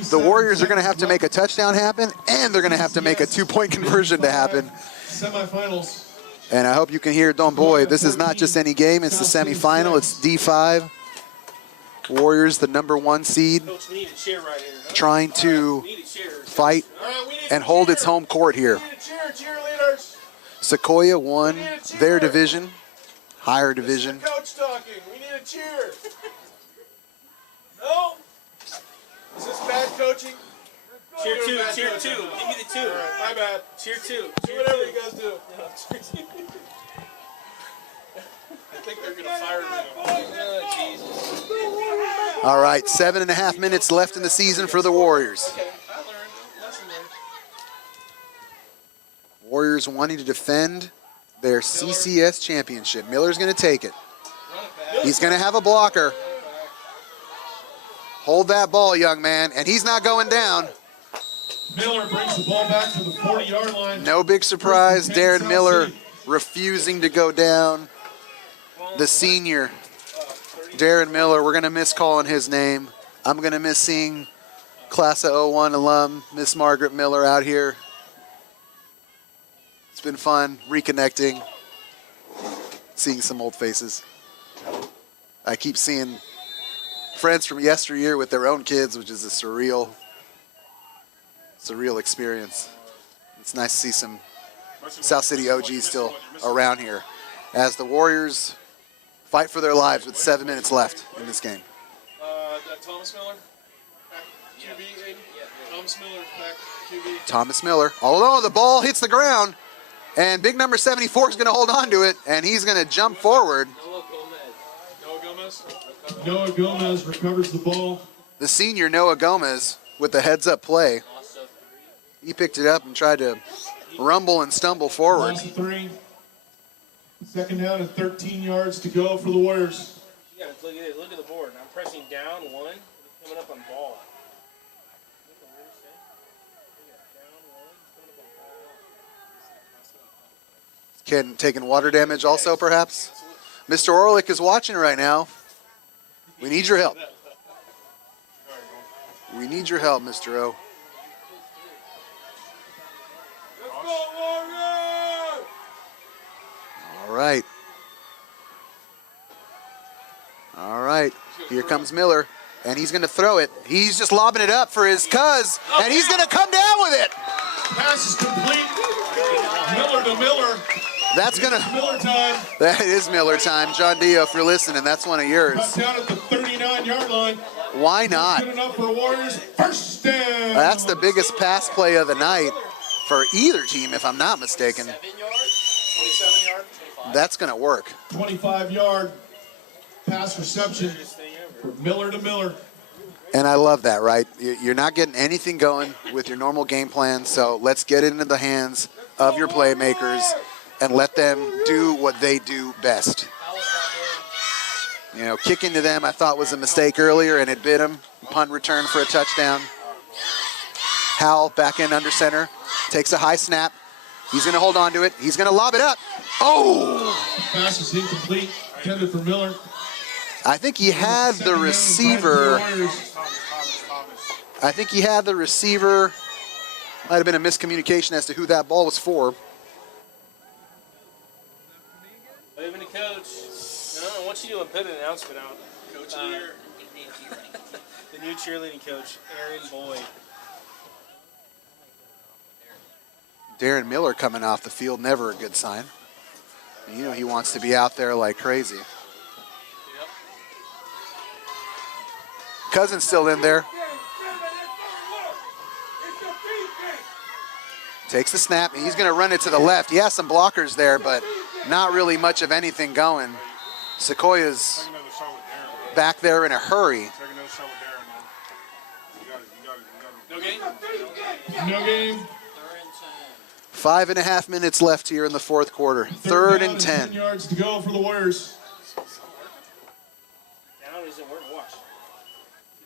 the Warriors are going to have to make a touchdown happen, and they're going to have to make a 2-point conversion to happen. Semifinals. And I hope you can hear Don Boy. This is not just any game. It's the semifinal. It's D5. Warriors, the #1 seed, Coach, we need a chair right here. Huh? trying to We need a chair. fight All right, we need and a hold chair. its home court here. We need a chair, cheerleaders. Sequoia won their division, higher division. Coach talking. We need a cheer. No? Is this bad coaching? Cheer two, cheer two. Give me the two. All right, my bad. Cheer two. Do whatever you guys do. I think they're gonna fire me. Oh, Jesus. All right, 7.5 minutes left in the season for the Warriors. Okay, I learned. Lesson learned. Warriors wanting to defend their CCS championship. Miller's going to take it. Run it back. He's going to have a blocker. Hold that ball, young man, and he's not going down. Miller brings the ball back to the 40-yard line. No big surprise, Darren Miller refusing to go down. The senior, Darren Miller, we're going to miss calling his name. I'm going to miss seeing class of 01 alum, Miss Margaret Miller out here. It's been fun reconnecting, seeing some old faces. I keep seeing friends from yesteryear with their own kids, which is a surreal experience. It's nice to see some South City OGs still around here as the Warriors fight for their lives with 7 minutes left in this game. Thomas Miller, back QB, Aiden. Thomas Miller, back QB. Thomas Miller, although the ball hits the ground, and big number 74 is going to hold on to it, and he's going to jump forward. Noah Gomez. Noah Gomez recovers the ball. The senior, Noah Gomez, with the heads-up play. He picked it up and tried to rumble and stumble forward. Loss of 3. Second down and 13 yards to go for the Warriors. You gotta look at it. Look at the board. I'm pressing down one. It's coming up on ball. Ken taking water damage also, perhaps? Mr. Orlick is watching right now. We need your help. We need your help, Mr. O. All right. All right. Here comes Miller, and he's going to throw it. He's just lobbing it up for his cuz, and he's going to come down with it. Pass is complete. Miller to Miller. That's going to... Miller time. That is Miller time. John Dio, if you're listening, that's one of yours. Cut down at the 39-yard line. Why not? Good enough for Warriors. First down. That's the biggest pass play of the night for either team, if I'm not mistaken. 27 yard. That's going to work. 25-yard pass reception from Miller to Miller. And I love that, right? You're not getting anything going with your normal game plan, so let's get it into the hands of your playmakers and let them do what they do best. You know, kicking to them I thought was a mistake earlier, and it bit him. Punt return for a touchdown. Howell back in under center, takes a high snap. He's going to hold on to it. He's going to lob it up. Oh! Pass is incomplete. Intended for Miller. I think he had the receiver. I think he had the receiver. Might have been a miscommunication as to who that ball was for. Waving to coach. No, I want you to put an announcement out. Coach of the year. The new cheerleading coach, Aaron Boyd. Darren Miller coming off the field, never a good sign. You know he wants to be out there like crazy. Yep. Cousin's still in there. Takes the snap, and he's going to run it to the left. He has some blockers there, but not really much of anything going. Sequoia's Take another shot with Darren. back there in a hurry. Take another shot with Darren, man. You got it. No game? No game. 5.5 minutes left here in the fourth quarter. Third and 10. 10 yards to go for the Warriors. Down isn't worth watch.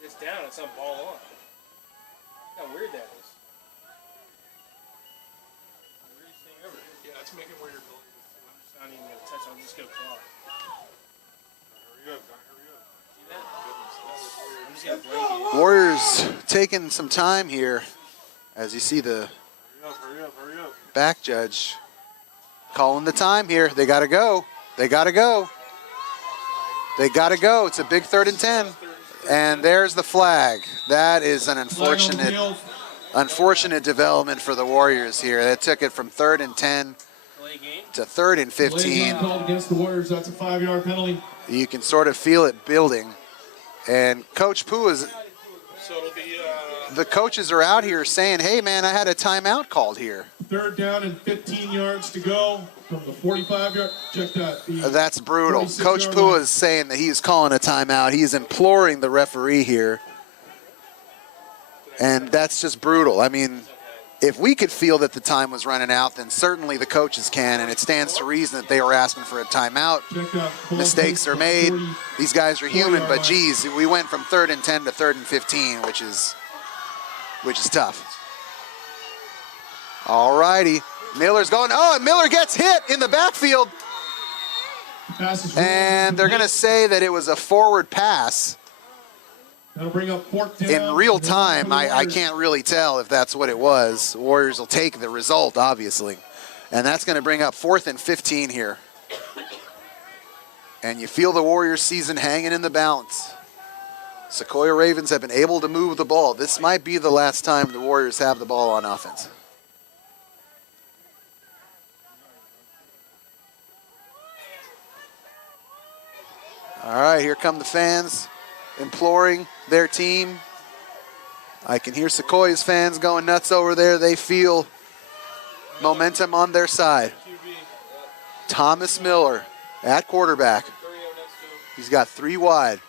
It's down, it's not ball on. Look how weird that is. Weirdest thing ever. Yeah, it's making weird. I'm just not even going to touch it. I'm just going to claw. Hurry up, guy. Hurry up. See that? I'm just going to blank it. Warriors taking some time here as you see the Hurry up, hurry up, hurry up. back judge calling the time here. They got to go. They got to go. They got to go. It's a big 3rd and 10. And there's the flag. That is an Flag on the field. unfortunate development for the Warriors here. They took it from 3rd and 10 Play game. to 3rd and Delay 15. game called against the Warriors. That's a 5-yard penalty. You can sort of feel it building. And Coach Pooh is, So it'll be the coaches are out here saying, hey man, I had a timeout called here. 3rd down and 15 yards to go from the 45-yard. Check that. That's brutal. 46 Coach yard Pooh line. is saying that he's calling a timeout. He's imploring the referee here. And that's just brutal. I mean, if we could feel that the time was running out, then certainly the coaches can, and it stands to reason that they were asking for a timeout. Check that. Ball Mistakes placed are made. 40 These guys are human, but 40-yard geez, we went from 3rd and 10 to 3rd and 15, which is tough. All righty. Miller's going, oh, and Miller gets hit in the backfield. Pass is And they're going to say that it was a forward pass. That'll bring up 4th down. In real and time, for the I Warriors. can't really tell if that's what it was. Warriors will take the result, obviously. And that's going to bring up 4th and 15 here. And you feel the Warriors season hanging in the balance. Sequoia Ravens have been able to move the ball. This might be the last time the Warriors have the ball on offense. All right, here come the fans imploring their team. I can hear Sequoia's fans going nuts over there. They feel momentum on their side. Thomas Miller at quarterback. He's got 3 wide.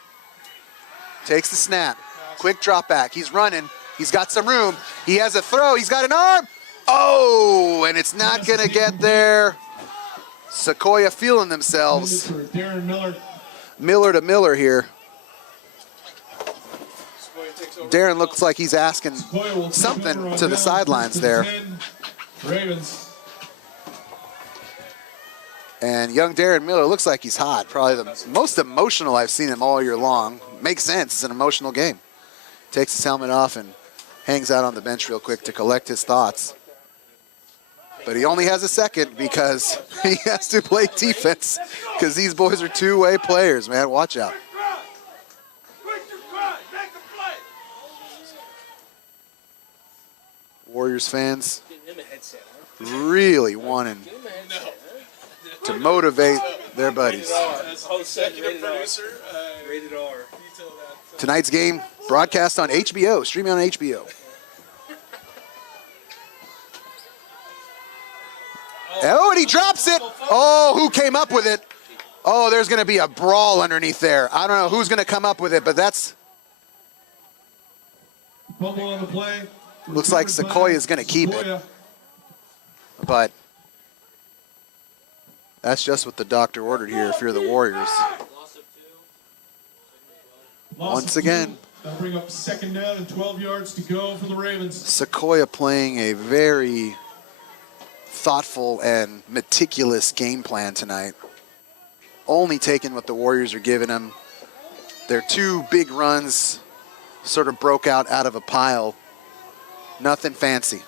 Takes the snap. Quick drop back. He's running. He's got some room. He has a throw. He's got an arm. Oh, and it's not going to get there. Sequoia feeling themselves. For Darren Miller. Miller to Miller here. Darren looks like he's asking Sequoia will take something over on to the down, sidelines 1st and there. 10. Ravens. And young Darren Miller looks like he's hot. Probably the most emotional I've seen him all year long. Makes sense. It's an emotional game. Takes his helmet off and hangs out on the bench real quick to collect his thoughts. But he only has a second because he has to play defense because these boys are two-way players, man. Watch out. Warriors fans Getting him a headset, huh? really wanting Get him a headset, huh? to motivate their buddies. That's all set, rated R. producer. Rated R. Detail that. Tonight's game broadcast on HBO, streaming on HBO. Oh, and he drops it. Oh, who came up with it? Oh, there's going to be a brawl underneath there. I don't know who's going to come up with it, but that's Fumble on the play. looks like Sequoia is going to keep it. Sequoia. But that's just what the doctor ordered here if you're the Warriors. Loss Once of 2. again. That'll bring up 2nd down and 12 yards to go for the Ravens. Sequoia playing a very thoughtful and meticulous game plan tonight. Only taking what the Warriors are giving them. Their 2 big runs sort of broke out of a pile. Nothing fancy.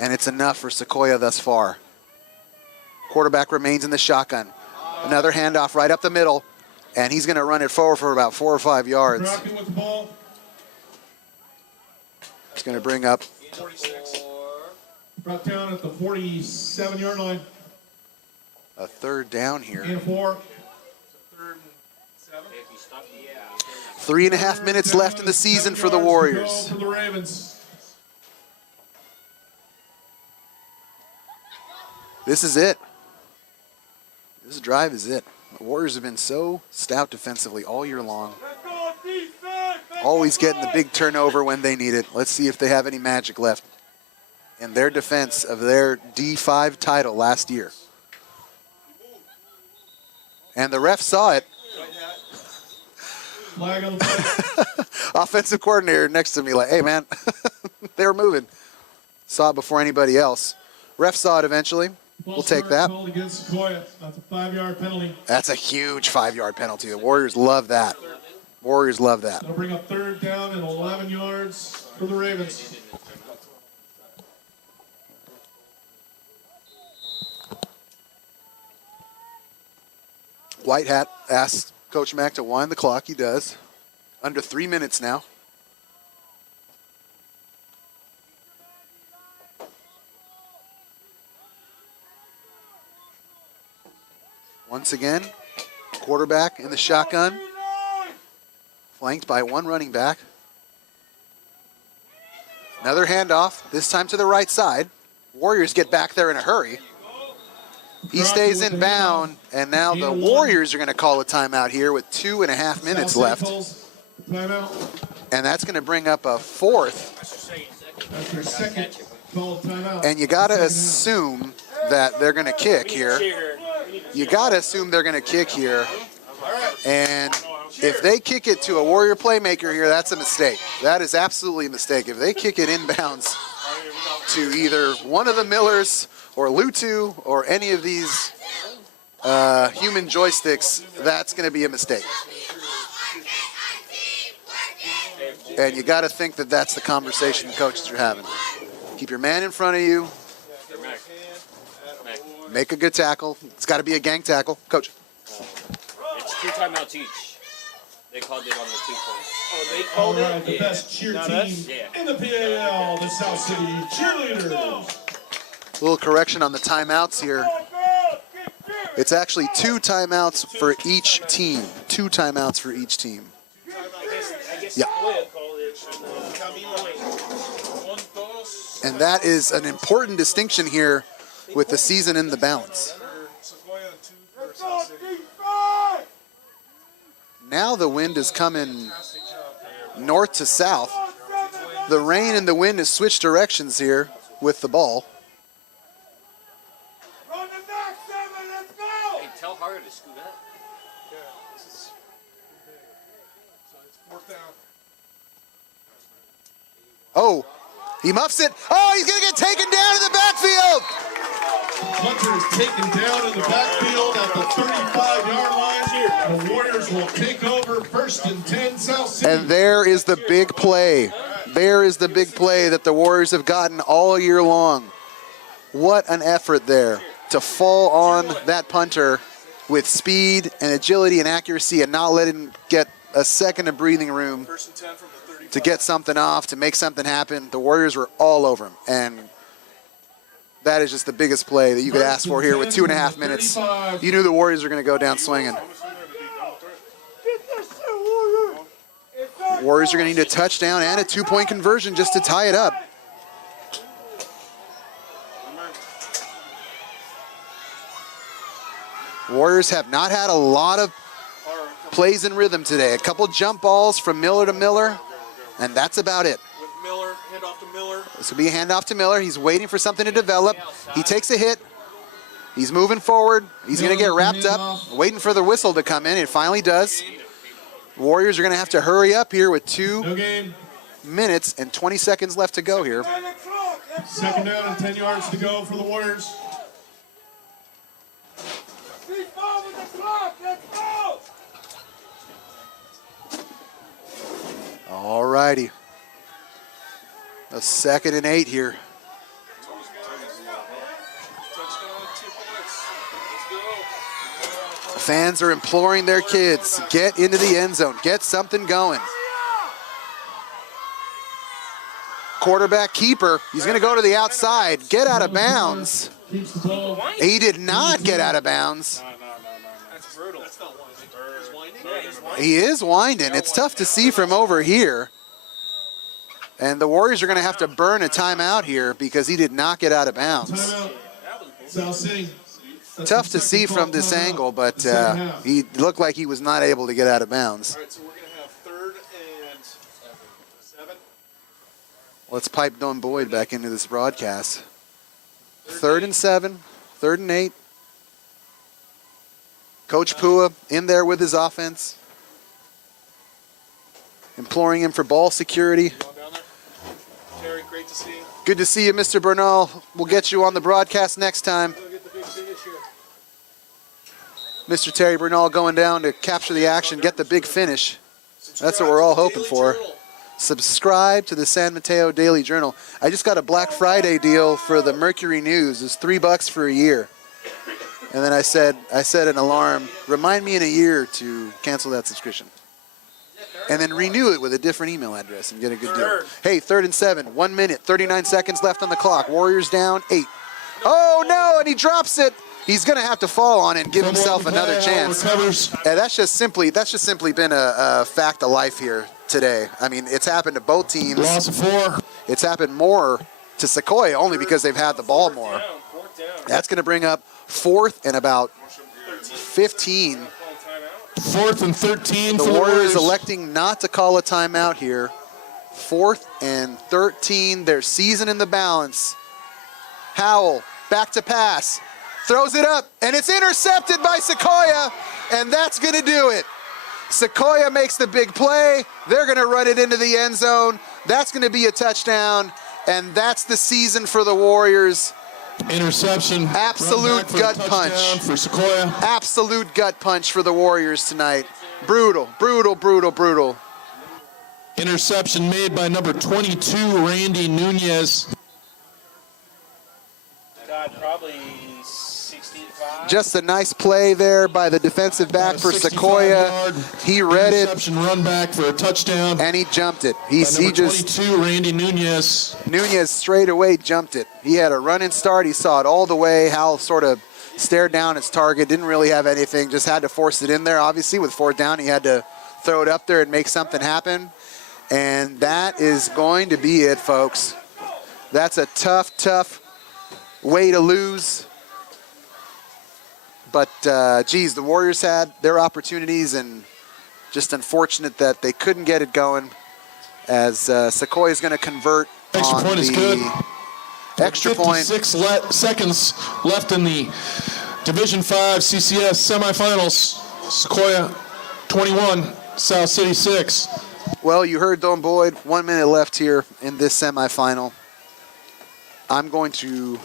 And it's enough for Sequoia thus far. Quarterback remains in the shotgun. Another handoff right up the middle. And he's going to run it forward for about 4 or 5 yards. Rocking with the ball. It's going to bring up 46. Brought down at the 47-yard line. a 3rd down here. Gain of 4. 3rd and 7. 3.5 minutes left in the season for the 7 yards to Warriors. go for the Ravens. This is it. This drive is it. The Warriors have been so stout defensively all year long. Always getting the big turnover when they need it. Let's see if they have any magic left in their defense of their D5 title last year. And the ref saw it. Flag on the play. Offensive coordinator next to me like, hey, man, they were moving. Saw it before anybody else. Ref saw it eventually. We'll take that. Called against Sequoia. That's a 5-yard penalty. That's a huge 5-yard penalty. The Warriors love that. Warriors love that. That'll bring up 3rd down and 11 yards for the Ravens. White Hat asks Coach Mack to wind the clock. He does. Under 3 minutes now. Once again, quarterback in the shotgun, flanked by one running back. Another handoff, this time to the right side. Warriors get back there in a hurry. He stays in bound, and now the Warriors are going to call a timeout here with 2.5 minutes left. Timeout. And that's going to bring up a fourth. That's your second call timeout. And you got to assume that they're going to kick here. You got to assume they're going to kick here. And if they kick it to a Warrior playmaker here, that's a mistake. That is absolutely a mistake. If they kick it inbounds to either one of the Millers or Lutu or any of these human joysticks, that's going to be a mistake. And you got to think that that's the conversation the coaches are having. Keep your man in front of you. Make a good tackle. It's got to be a gang tackle. Coach. It's 2 timeouts each. They called it on the 2 points. Oh, they called All right, it? the best cheer Not team us? Yeah. in the PAL, the South City Cheerleaders. A little correction on the timeouts here. It's actually 2 timeouts for each team. 2 timeouts for each team. I guess Yeah. Sequoia called it. And that is an important distinction here with the season in the balance. Sequoia 2 for South City. Now the wind is coming north to south. The rain and the wind has switched directions here with the ball. Hey, tell Harder to scoot up. Yeah, this is big. So it's 4th down. Oh, he muffs it. Oh, he's going to get taken down in the backfield. Punter is taken down in the backfield at the 35-yard line. The Warriors will take over 1st and 10 South City. And there is the big play. There is the big play that the Warriors have gotten all year long. What an effort there to fall on that punter with speed and agility and accuracy and not let him get a second of breathing room 1st and 10 from the 35. to get something off, to make something happen. The Warriors were all over him. And that is just the biggest play that you could ask for here with 2.5 minutes. You knew the Warriors were going to go down swinging. Warriors are going to need a touchdown and a 2-point conversion just to tie it up. Warriors have not had a lot of plays in rhythm today. A couple jump balls from Miller to Miller, and that's about it. With Miller, handoff to Miller. This will be a handoff to Miller. He's waiting for something to develop. He takes a hit. He's moving forward. He's going to get wrapped up, waiting for the whistle to come in. It finally does. Warriors are going to have to hurry up here with 2 minutes and 20 seconds left to go here. 2nd down and 10 yards to go for the Warriors. All righty. A 2nd and 8 here. Fans are imploring their kids, get into the end zone, get something going. Quarterback keeper, he's going to go to the outside, get out of bounds. Keeps the ball. He did not get out of bounds. That's brutal. That's not winding. He's winding. Yeah, he's winding. He is winding. It's tough to see from over here. And the Warriors are going to have to burn a timeout here because he did not get out of bounds. Timeout. South City. That's Tough the to see second from call this timeout. angle, but The second half. he looked like he was not able to get out of bounds. All right, so we're going to have 3rd and 7. Let's pipe Don Boyd back into this broadcast. 3rd and 7, 3rd and 8. Coach Pua in there with his offense, imploring him for ball security. Down there. Terry, great to see you. Good to see you, Mr. Bernal. We'll get you on the broadcast next time. We'll get the big finish here. Mr. Terry Bernal going down to capture the action, get the big finish. That's what we're all hoping for. Subscribe to the San Mateo Daily Journal. I just got a Black Friday deal for the Mercury News. It's $3 for a year. And then I set an alarm. Remind me in a year to cancel that subscription. and then renew it with a different email address and get a good deal. Hey, 3rd and 7, 1 minute, 39 seconds left on the clock. Warriors down 8. Oh no, and he drops it. He's going to have to fall on it and give himself another chance. And that's just simply been a fact of life here today. I mean, it's happened to both teams. Loss of 4. It's happened more to Sequoia only because they've had the ball more. That's going to bring up 4th and about 15. 4th and 13 The for the Warriors electing not to call a timeout here. 4th and 13, their season in the balance. Howell, back to pass, throws it up, and it's intercepted by Sequoia, and that's going to do it. Sequoia makes the big play. They're going to run it into the end zone. That's going to be a touchdown, and that's the season for the Warriors. Interception. Absolute gut punch for Sequoia. Absolute gut punch for the Warriors tonight. Brutal, brutal, brutal, brutal. Interception made by number 22, Randy Nunez. God, probably 65. Just a nice play there by the defensive back for Sequoia. He read it. Interception run back for a touchdown. And he jumped it. By number 22, Randy Nunez. Nunez straight away jumped it. He had a running start. He saw it all the way. Howell sort of stared down his target. Didn't really have anything. Just had to force it in there. Obviously, with 4th down, he had to throw it up there and make something happen. And that is going to be it, folks. That's a tough, tough way to lose. But, geez, the Warriors had their opportunities, and just unfortunate that they couldn't get it going, as Sequoia is going to convert Extra on point is good. Extra point. 56 seconds left in the Division 5 CCS semifinals. Sequoia 21, South City 6. Well, you heard Don Boyd. 1 minute left here in this semifinal. I'm going to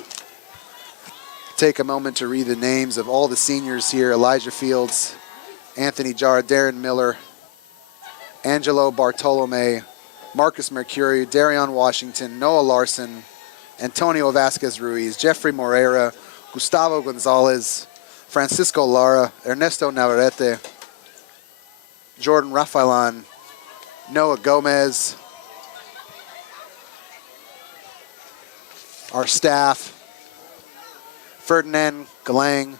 take a moment to read the names of all the seniors here. Elijah Fields, Anthony Jarr, Darren Miller, Angelo Bartolome, Marcus Mercuri, Darion Washington, Noah Larson, Antonio Vasquez Ruiz, Jeffrey Moreira, Gustavo Gonzalez, Francisco Lara, Ernesto Navarrete, Jordan Rafaelan, Noah Gomez, our staff, Ferdinand Galang,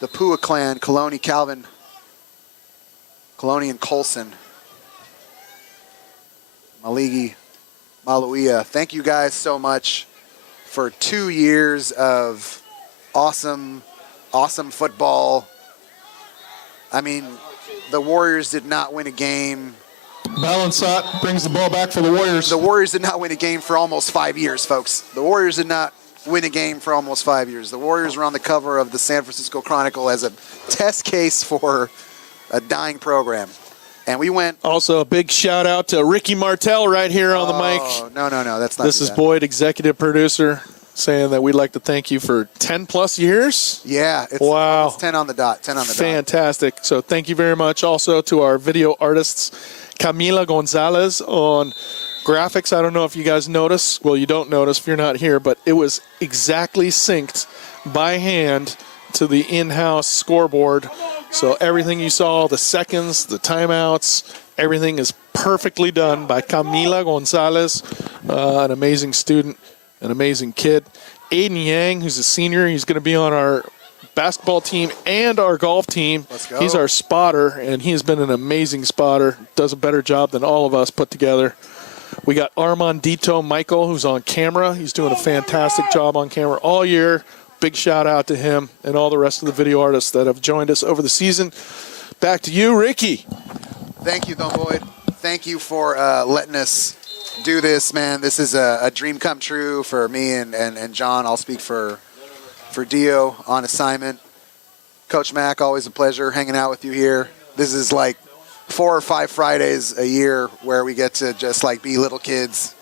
the Pua clan, Coloni Calvin, Coloni and Colson, Maligi, Maluia. Thank you guys so much for 2 years of awesome, awesome football. I mean, the Warriors did not win a game. Balansat brings the ball back for the Warriors. The Warriors did not win a game for almost 5 years, folks. The Warriors did not win a game for almost 5 years. The Warriors were on the cover of the San Francisco Chronicle as a test case for a dying program. And we went. Also, a big shout out to Ricky Martell right here on the mic. No, that's not. This is Boyd, executive producer, saying that we'd like to thank you for 10 plus years. Yeah, it's wow. almost 10 on the dot. 10 on the dot. Fantastic. So thank you very much also to our video artists, Camila Gonzalez on graphics. I don't know if you guys notice. Well, you don't notice if you're not here, but it was exactly synced by hand to the in-house scoreboard. So everything you saw, the seconds, the timeouts, everything is perfectly done by Camila Gonzalez, an amazing student, an amazing kid. Aiden Yang, who's a senior, he's going to be on our basketball team and our golf team. Let's go. He's our spotter, and he has been an amazing spotter. Does a better job than all of us put together. We got Armandito Michael, who's on camera. He's doing a fantastic job on camera all year. Big shout out to him and all the rest of the video artists that have joined us over the season. Back to you, Ricky. Thank you, Don Boyd. Thank you for letting us do this, man. This is a dream come true for me and John. I'll speak for Dio on assignment. Coach Mack, always a pleasure hanging out with you here. This is like 4 or 5 Fridays a year where we get to just like be little kids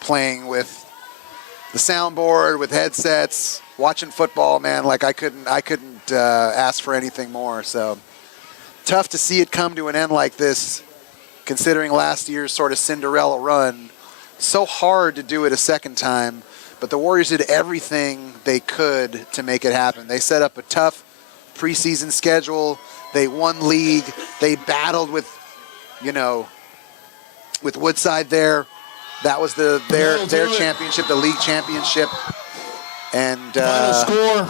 playing with the soundboard, with headsets, watching football, man. Like I couldn't ask for anything more. So tough to see it come to an end like this, considering last year's sort of Cinderella run. So hard to do it a second time, but the Warriors did everything they could to make it happen. They set up a tough preseason schedule. They won league. They battled with you know, with Woodside there. That was their championship, the league championship. And Final score.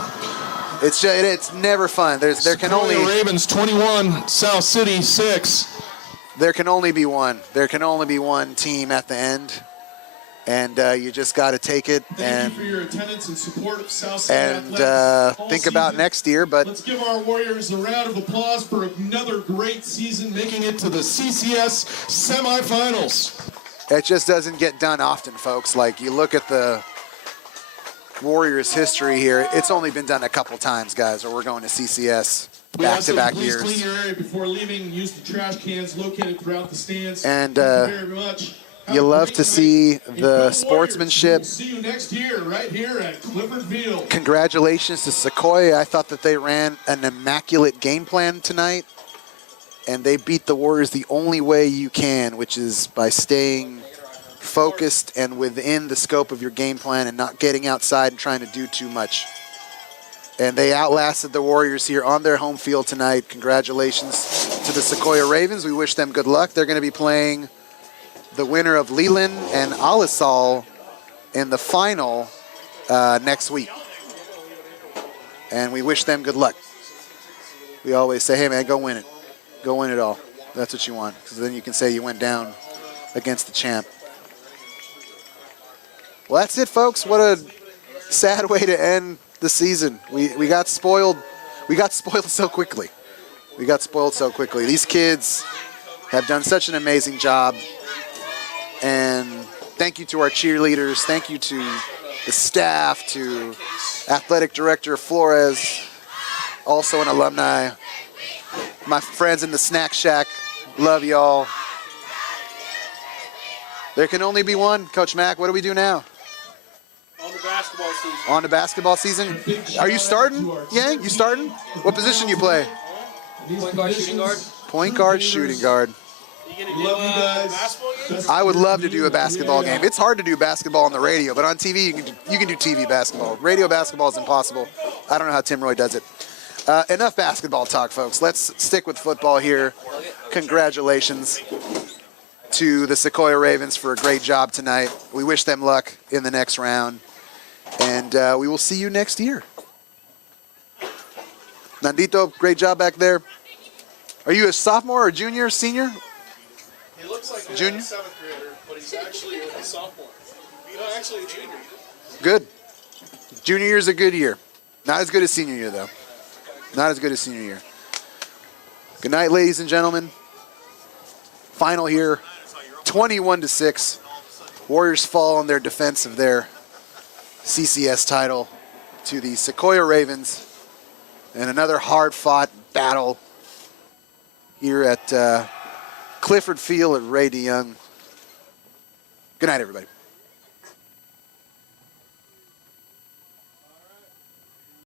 it's never fun. There can only Ravens 21, South City 6. There can only be one. There can only be one team at the end, and you just got to take it Thank you for your attendance and support of Southside and Athletics all think about season. next year. But Let's give our Warriors a round of applause for another great season, Making it to the CCS semifinals. it just doesn't get done often, folks. Like, you look at the Warriors' history here, it's only been done a couple times, guys, where we're going to CCS back-to-back Please years. clean your area before leaving. Use the trash cans located throughout the stands. And, Thank you very much. Have you a love great to night. see And the go Warriors. sportsmanship. We'll see you next year, right here at Clifford Field. Congratulations to Sequoia. I thought that they ran an immaculate game plan tonight, and they beat the Warriors the only way you can, which is by staying focused and within the scope of your game plan and not getting outside and trying to do too much. And they outlasted the Warriors here on their home field tonight. Congratulations to the Sequoia Ravens. We wish them good luck. They're going to be playing the winner of Leland and Alisal in the final next week. And we wish them good luck. We always say, hey, man, go win it. Go win it all. That's what you want, because then you can say you went down against the champ. Well, that's it, folks. What a sad way to end the season. We got spoiled. We got spoiled so quickly. We got spoiled so quickly. These kids have done such an amazing job. And thank you to our cheerleaders. Thank you to the staff, to Athletic Director Flores, also an alumni. My friends in the Snack Shack, love y'all. There can only be one. Coach Mack, what do we do now? On the basketball season. On to basketball season. Are you starting? Yeah, you starting? What position you play? Point guard, shooting guard. Point guard, shooting guard. You gonna do Love you guys. basketball game? I would love to do a basketball game. It's hard to do basketball on the radio, but on TV you can do TV basketball. Radio basketball is impossible. I don't know how Tim Roy does it. Enough basketball talk, folks. Let's stick with football here. Congratulations to the Sequoia Ravens for a great job tonight. We wish them luck in the next round. And we will see you next year. Nandito, great job back there. Are you a sophomore or junior, senior? He looks like a Junior? 7th grader, but he's actually a sophomore. No, actually a junior. Good. Junior year's a good year. Not as good as senior year, though. Not as good as senior year. Good night, ladies and gentlemen. Final here, 21-6. Warriors fall in their defense of their CCS title to the Sequoia Ravens. And another hard-fought battle here at Clifford Field at Ray DeYoung. Good night, everybody.